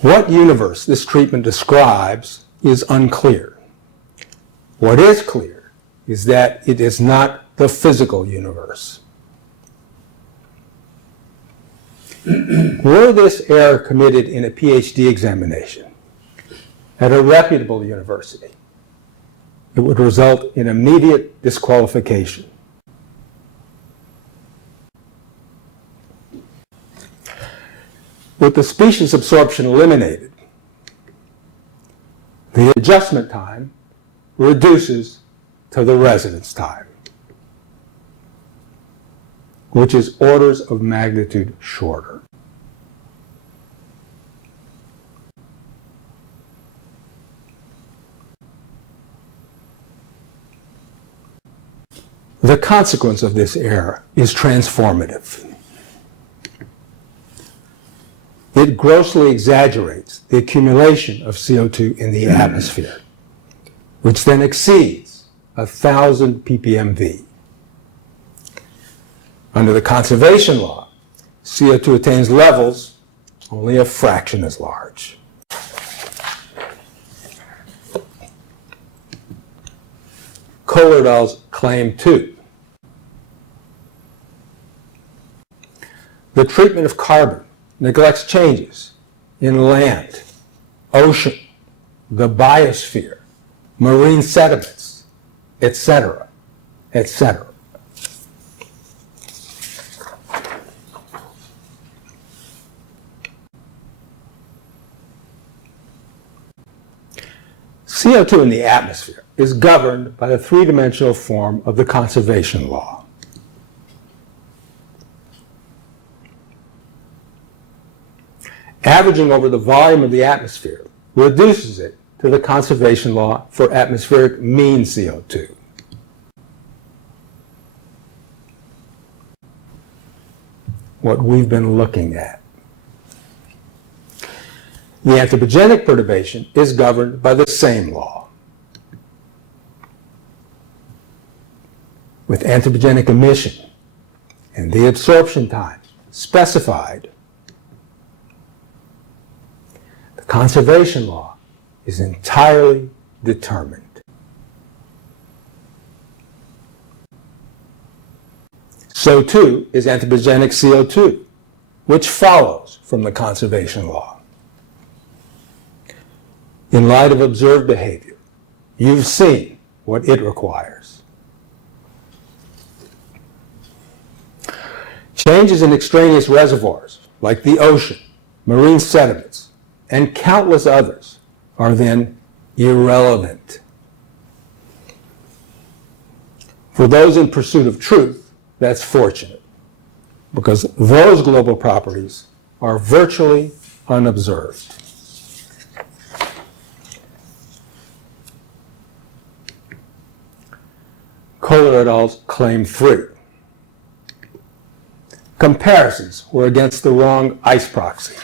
What universe this treatment describes is unclear. What is clear is that it is not the physical universe. Were this error committed in a PhD examination at a reputable university, it would result in immediate disqualification. With the species absorption eliminated, the adjustment time reduces to the residence time, which is orders of magnitude shorter. The consequence of this error is transformative. It grossly exaggerates the accumulation of CO2 in the atmosphere, which then exceeds 1,000 ppmv. Under the conservation law, CO2 attains levels only a fraction as large. Kohler et al.'s claim 2. The treatment of carbon neglects changes in land, ocean, the biosphere, marine sediments, etc., etc. CO2 in the atmosphere is governed by the three-dimensional form of the conservation law. Averaging over the volume of the atmosphere reduces it to the conservation law for atmospheric mean CO2. What we've been looking at. The anthropogenic perturbation is governed by the same law, with anthropogenic emission and the absorption time specified. The conservation law is entirely determined. So too is anthropogenic CO2, which follows from the conservation law. In light of observed behavior, you've seen what it requires. Changes in extraneous reservoirs, like the ocean, marine sediments, and countless others, are then irrelevant. For those in pursuit of truth, that's fortunate, because those global properties are virtually unobserved. Kohler et al.'s claim 3. Comparisons were against the wrong ice proxy.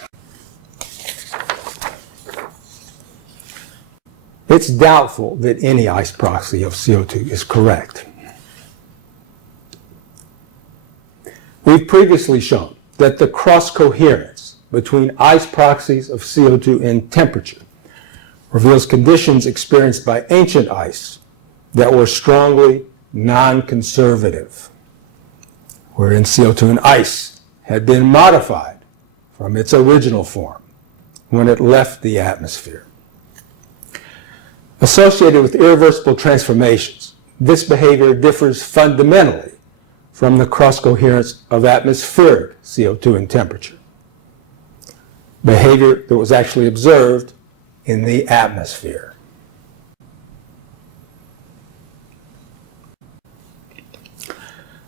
it's doubtful that any ice proxy of CO2 is correct. We've previously shown that the cross-coherence between ice proxies of CO2 and temperature reveals conditions experienced by ancient ice that were strongly non-conservative, wherein CO2 and ice had been modified from its original form when it left the atmosphere. Associated with irreversible transformations, this behavior differs fundamentally from the cross-coherence of atmospheric CO2 and temperature, behavior that was actually observed in the atmosphere.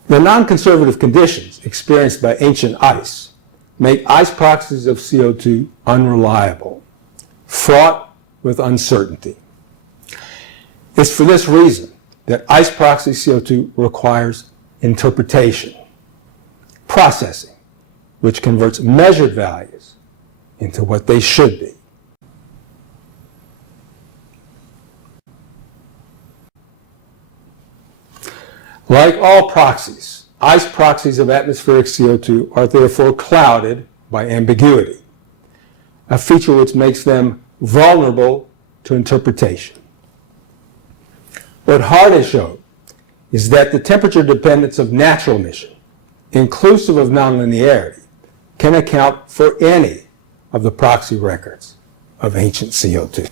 The non-conservative conditions experienced by ancient ice make ice proxies of CO2 unreliable, fraught with uncertainty. It's for this reason that ice proxy CO2 requires interpretation, processing, which converts measured values into what they should be. Like all proxies, ice proxies of atmospheric CO2 are therefore clouded by ambiguity, a feature which makes them vulnerable to interpretation. What Hardy showed is that the temperature dependence of natural emission, inclusive of nonlinearity, can account for any of the proxy records of ancient CO2.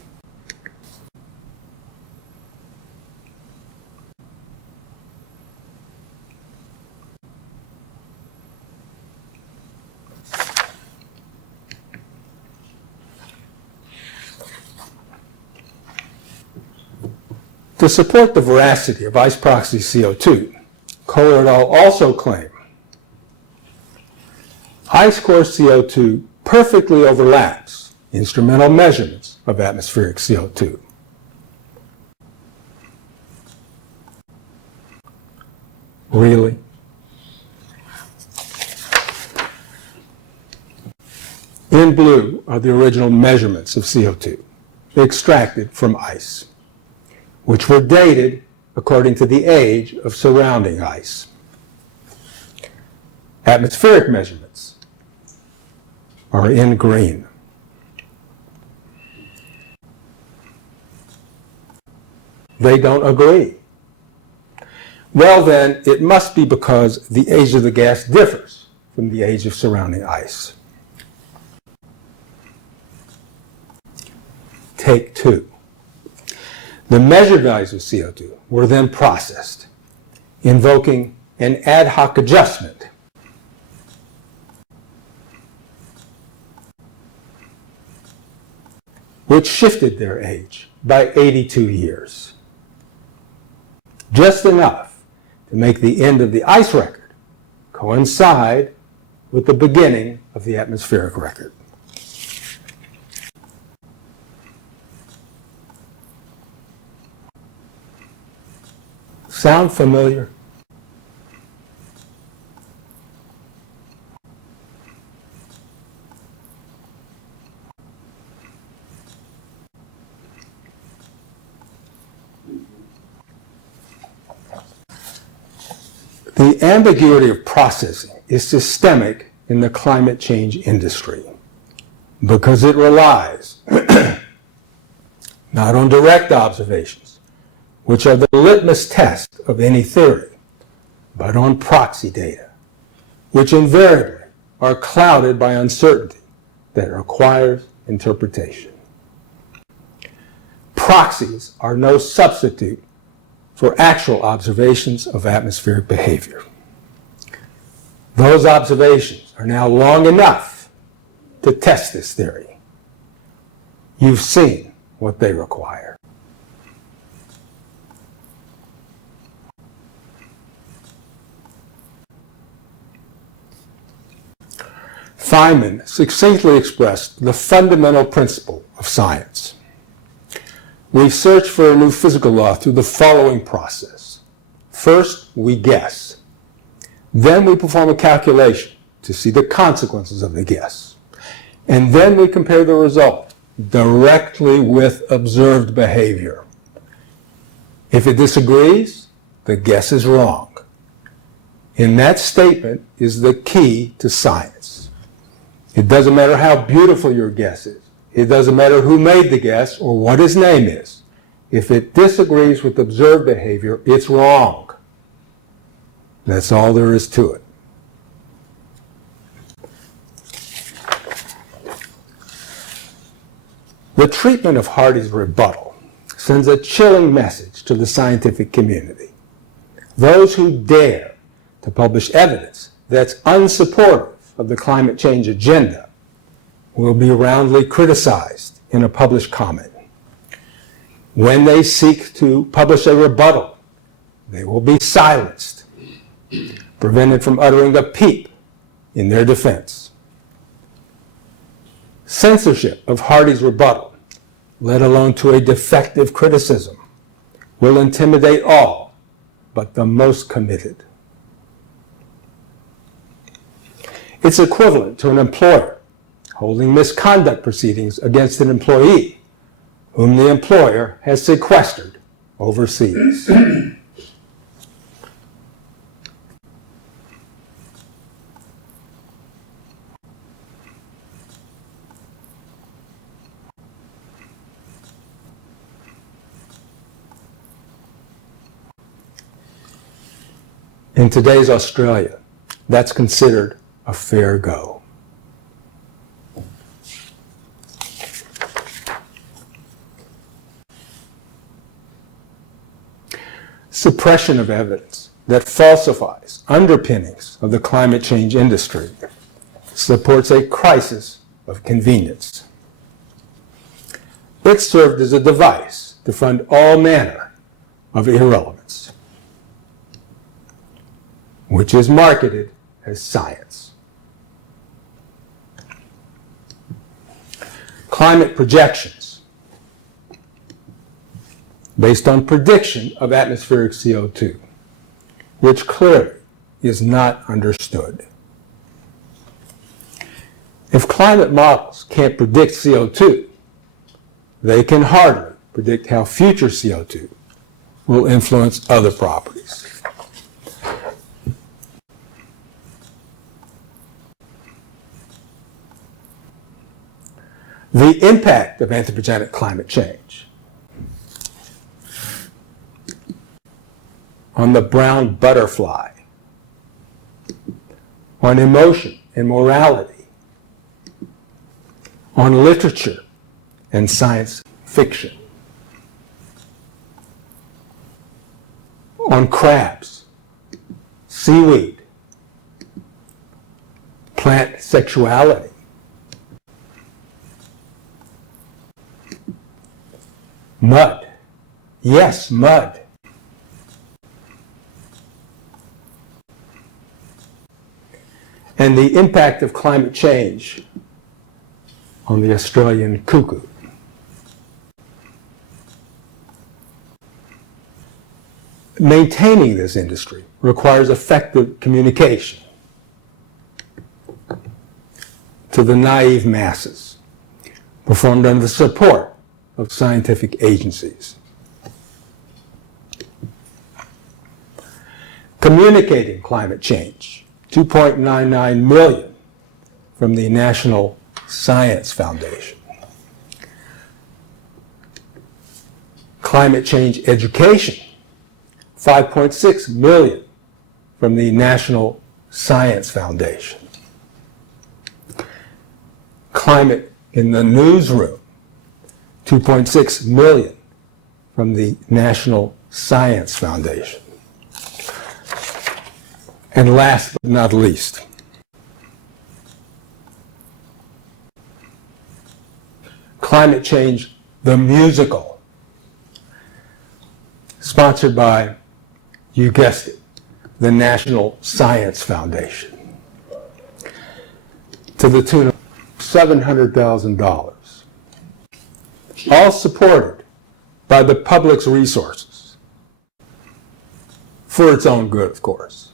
To support the veracity of ice proxy CO2, Kohler et al. Also claim ice core CO2 perfectly overlaps instrumental measurements of atmospheric CO2. Really? In blue are the original measurements of CO2 extracted from ice, which were dated according to the age of surrounding ice. Atmospheric measurements are in green. They don't agree. Well then, it must be because the age of the gas differs from the age of surrounding ice. Take two. The measured values of CO2 were then processed, invoking an ad hoc adjustment. Which shifted their age by 82 years. Just enough to make the end of the ice record coincide with the beginning of the atmospheric record. Sound familiar? The ambiguity of processing is systemic in the climate change industry because it relies not on direct observations, which are the litmus test of any theory, but on proxy data, which invariably are clouded by uncertainty that requires interpretation. Proxies are no substitute for actual observations of atmospheric behavior. Those observations are now long enough to test this theory. You've seen what they require. Feynman succinctly expressed the fundamental principle of science. We search for a new physical law through the following process. First, we guess. Then we perform a calculation to see the consequences of the guess. And then we compare the result directly with observed behavior. If it disagrees, the guess is wrong. In that statement is the key to science. It doesn't matter how beautiful your guess is. It doesn't matter who made the guess or what his name is. If it disagrees with observed behavior, it's wrong. That's all there is to it. The treatment of Hardy's rebuttal sends a chilling message to the scientific community. Those who dare to publish evidence that's unsupportive of the climate change agenda will be roundly criticized in a published comment. When they seek to publish a rebuttal, they will be silenced, prevented from uttering a peep in their defense. Censorship of Hardy's rebuttal, let alone to a defective criticism, will intimidate all but the most committed. It's equivalent to an employer holding misconduct proceedings against an employee whom the employer has sequestered overseas. In today's Australia, that's considered a fair go. Suppression of evidence that falsifies underpinnings of the climate change industry supports a crisis of convenience. It served as a device to fund all manner of irrelevance, which is marketed as science. Climate projections based on prediction of atmospheric CO2, which clearly is not understood. If climate models can't predict CO2, they can hardly predict how future CO2 will influence other properties. The impact of anthropogenic climate change on the brown butterfly, on emotion and morality, on literature and science fiction, on crabs, seaweed, plant sexuality, mud. Yes, mud. And the impact of climate change on the Australian cuckoo. Maintaining this industry requires effective communication to the naive masses, performed under the support of scientific agencies. Communicating climate change, 2.99 million from the National Science Foundation. Climate change education, 5.6 million from the National Science Foundation. Climate in the newsroom, 2.6 million from the National Science Foundation. And last but not least, Climate Change, the musical, sponsored by, you guessed it, the National Science Foundation, to the tune of $700,000, all supported by the public's resources, for its own good, of course.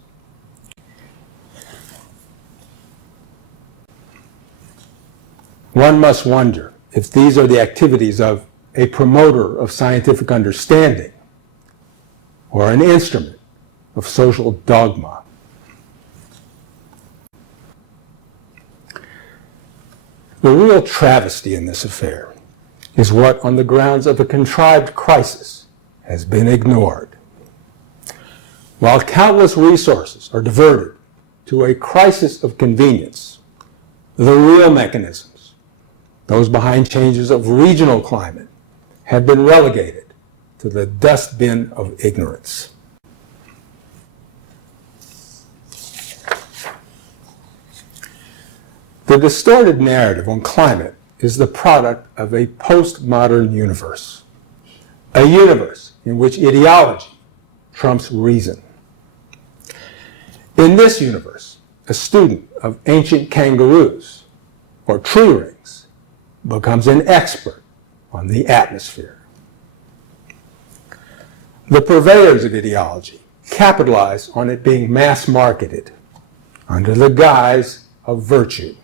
One must wonder if these are the activities of a promoter of scientific understanding or an instrument of social dogma. The real travesty in this affair is what, on the grounds of a contrived crisis, has been ignored. While countless resources are diverted to a crisis of convenience, the real mechanisms, those behind changes of regional climate, have been relegated to the dustbin of ignorance. The distorted narrative on climate is the product of a postmodern universe, a universe in which ideology trumps reason. In this universe, a student of ancient kangaroos or tree rings becomes an expert on the atmosphere. The purveyors of ideology capitalize on it being mass-marketed under the guise of virtue,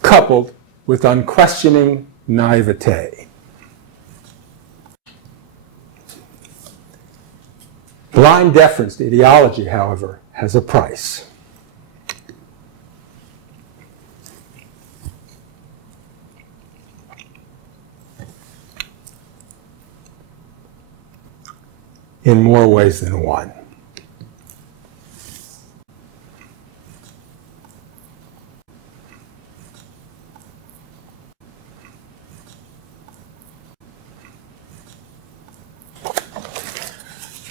coupled with unquestioning naivete. Blind deference to ideology, however, has a price. In more ways than one.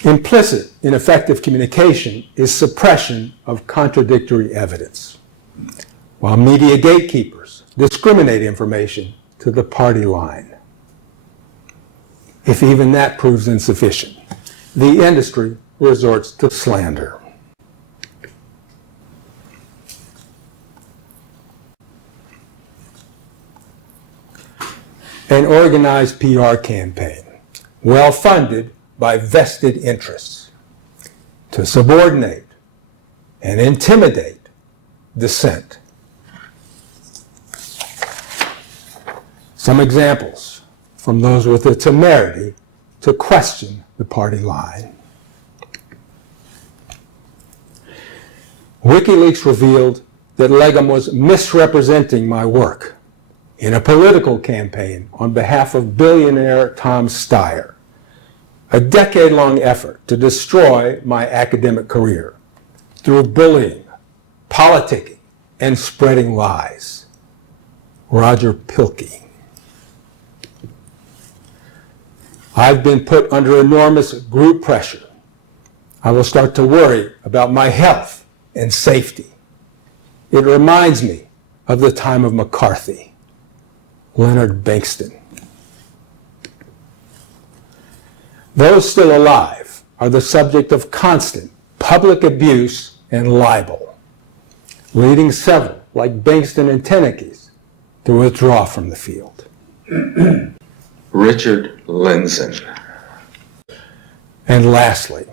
Implicit in effective communication is suppression of contradictory evidence, while media gatekeepers discriminate information to the party line. If even that proves insufficient, the industry resorts to slander. An organized PR campaign, well-funded by vested interests, to subordinate and intimidate dissent. Some examples from those with the temerity to question the party line. WikiLeaks revealed that Legum was misrepresenting my work in a political campaign on behalf of billionaire Tom Steyer, a decade-long effort to destroy my academic career through bullying, politicking, and spreading lies. Roger Pilkey. I've been put under enormous group pressure. I will start to worry about my health and safety. It reminds me of the time of McCarthy. Leonard Bankston. Those still alive are the subject of constant public abuse and libel, leading several, like Bankston and Tennekes, to withdraw from the field. Richard Lindzen. And lastly,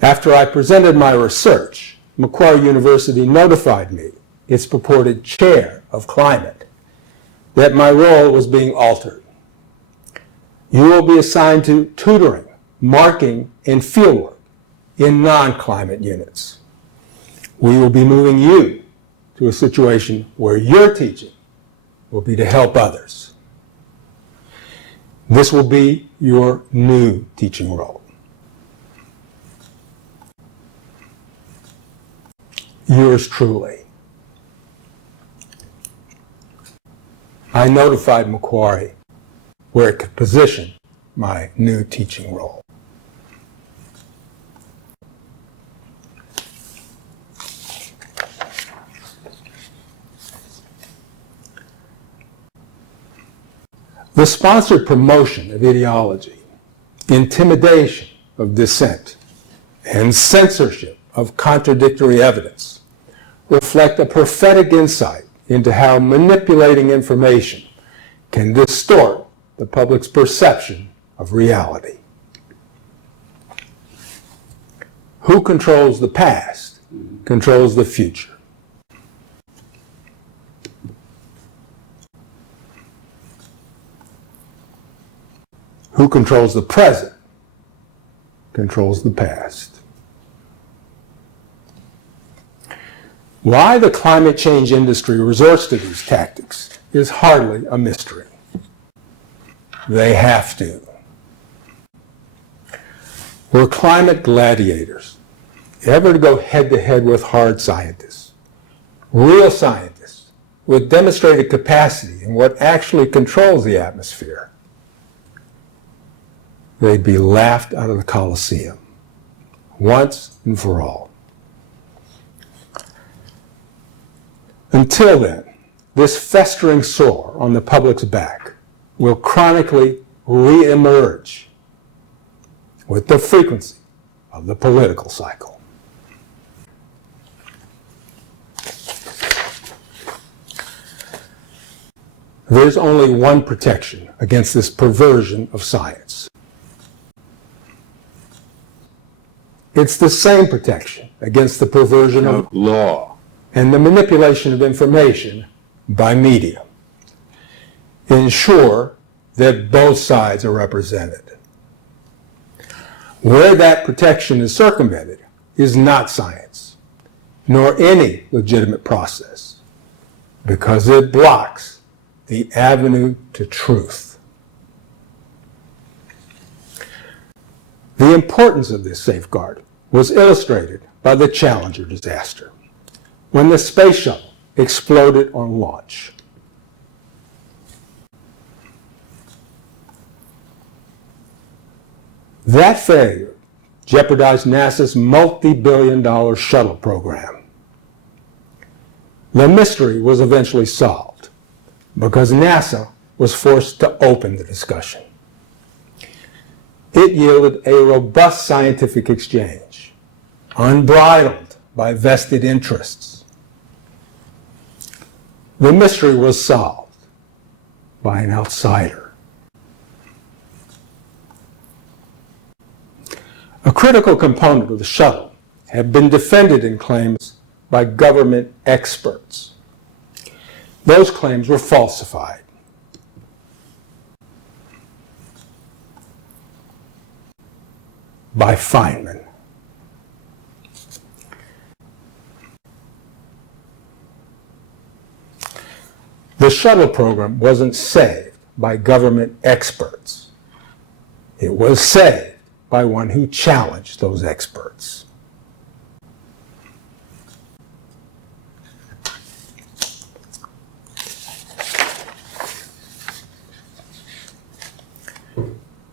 after I presented my research, Macquarie University notified me, its purported chair of climate, that my role was being altered. You will be assigned to tutoring, marking, and fieldwork in non-climate units. We will be moving you to a situation where your teaching will be to help others. This will be your new teaching role. Yours truly. I notified Macquarie where it could position my new teaching role. The sponsored promotion of ideology, intimidation of dissent, and censorship of contradictory evidence reflect a prophetic insight into how manipulating information can distort the public's perception of reality. Who controls the past controls the future. Who controls the present controls the past. Why the climate change industry resorts to these tactics is hardly a mystery. They have to. We're climate gladiators, ever to go head-to-head with hard scientists, real scientists with demonstrated capacity in what actually controls the atmosphere. They'd be laughed out of the Colosseum, once and for all. Until then, this festering sore on the public's back will chronically re-emerge with the frequency of the political cycle. There's only one protection against this perversion of science. It's the same protection against the perversion of law and the manipulation of information by media. Ensure that both sides are represented. Where that protection is circumvented is not science, nor any legitimate process, because it blocks the avenue to truth. The importance of this safeguard was illustrated by the Challenger disaster, when the space shuttle exploded on launch. That failure jeopardized NASA's multi-billion-dollar shuttle program. The mystery was eventually solved because NASA was forced to open the discussion. It yielded a robust scientific exchange, unbridled by vested interests. The mystery was solved by an outsider. A critical component of the shuttle had been defended in claims by government experts. Those claims were falsified. By Feynman. The shuttle program wasn't saved by government experts. It was saved by one who challenged those experts.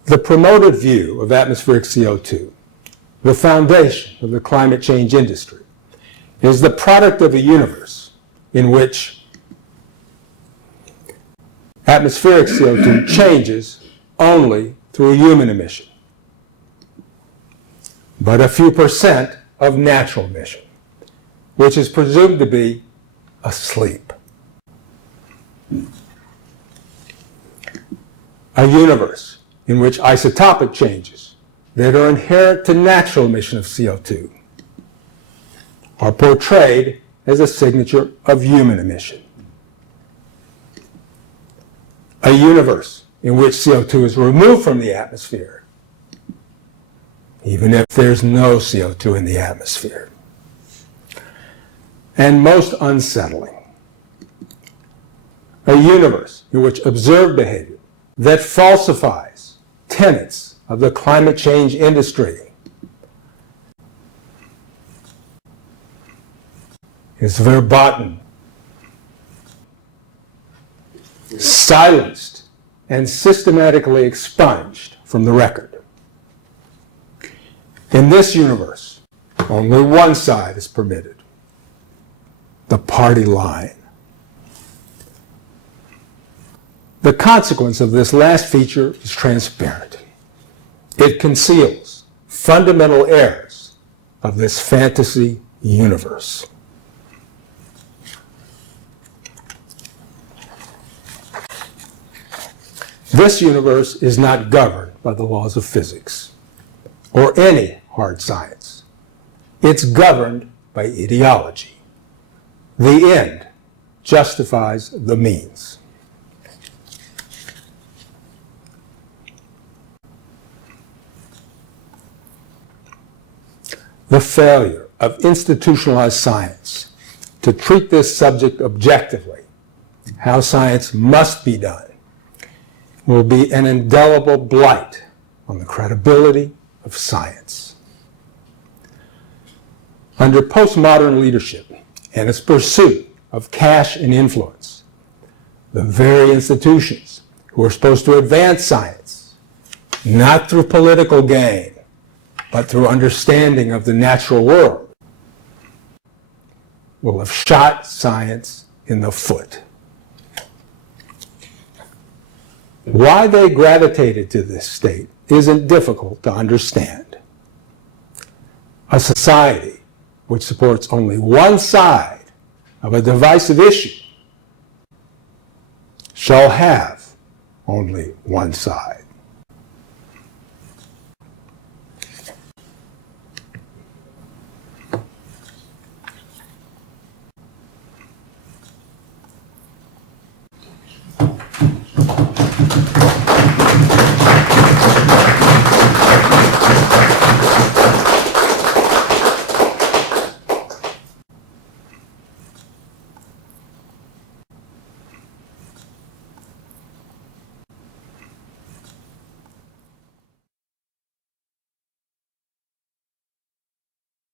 The promoted view of atmospheric CO2, the foundation of the climate change industry, is the product of a universe in which atmospheric CO2 changes only through human emission, but a few percent of natural emission, which is presumed to be asleep. A universe in which isotopic changes that are inherent to natural emission of CO2 are portrayed as a signature of human emission. A universe in which CO2 is removed from the atmosphere, even if there's no CO2 in the atmosphere. And most unsettling, a universe in which observed behavior that falsifies tenets of the climate change industry is verboten, silenced, and systematically expunged from the record. In this universe, only one side is permitted, the party line. The consequence of this last feature is transparent. It conceals fundamental errors of this fantasy universe. This universe is not governed by the laws of physics or any hard science. It's governed by ideology. The end justifies the means. The failure of institutionalized science to treat this subject objectively, how science must be done, will be an indelible blight on the credibility of science. Under postmodern leadership and its pursuit of cash and influence, the very institutions who are supposed to advance science, not through political gain, but through understanding of the natural world, will have shot science in the foot. Why they gravitated to this state isn't difficult to understand. A society which supports only one side of a divisive issue shall have only one side.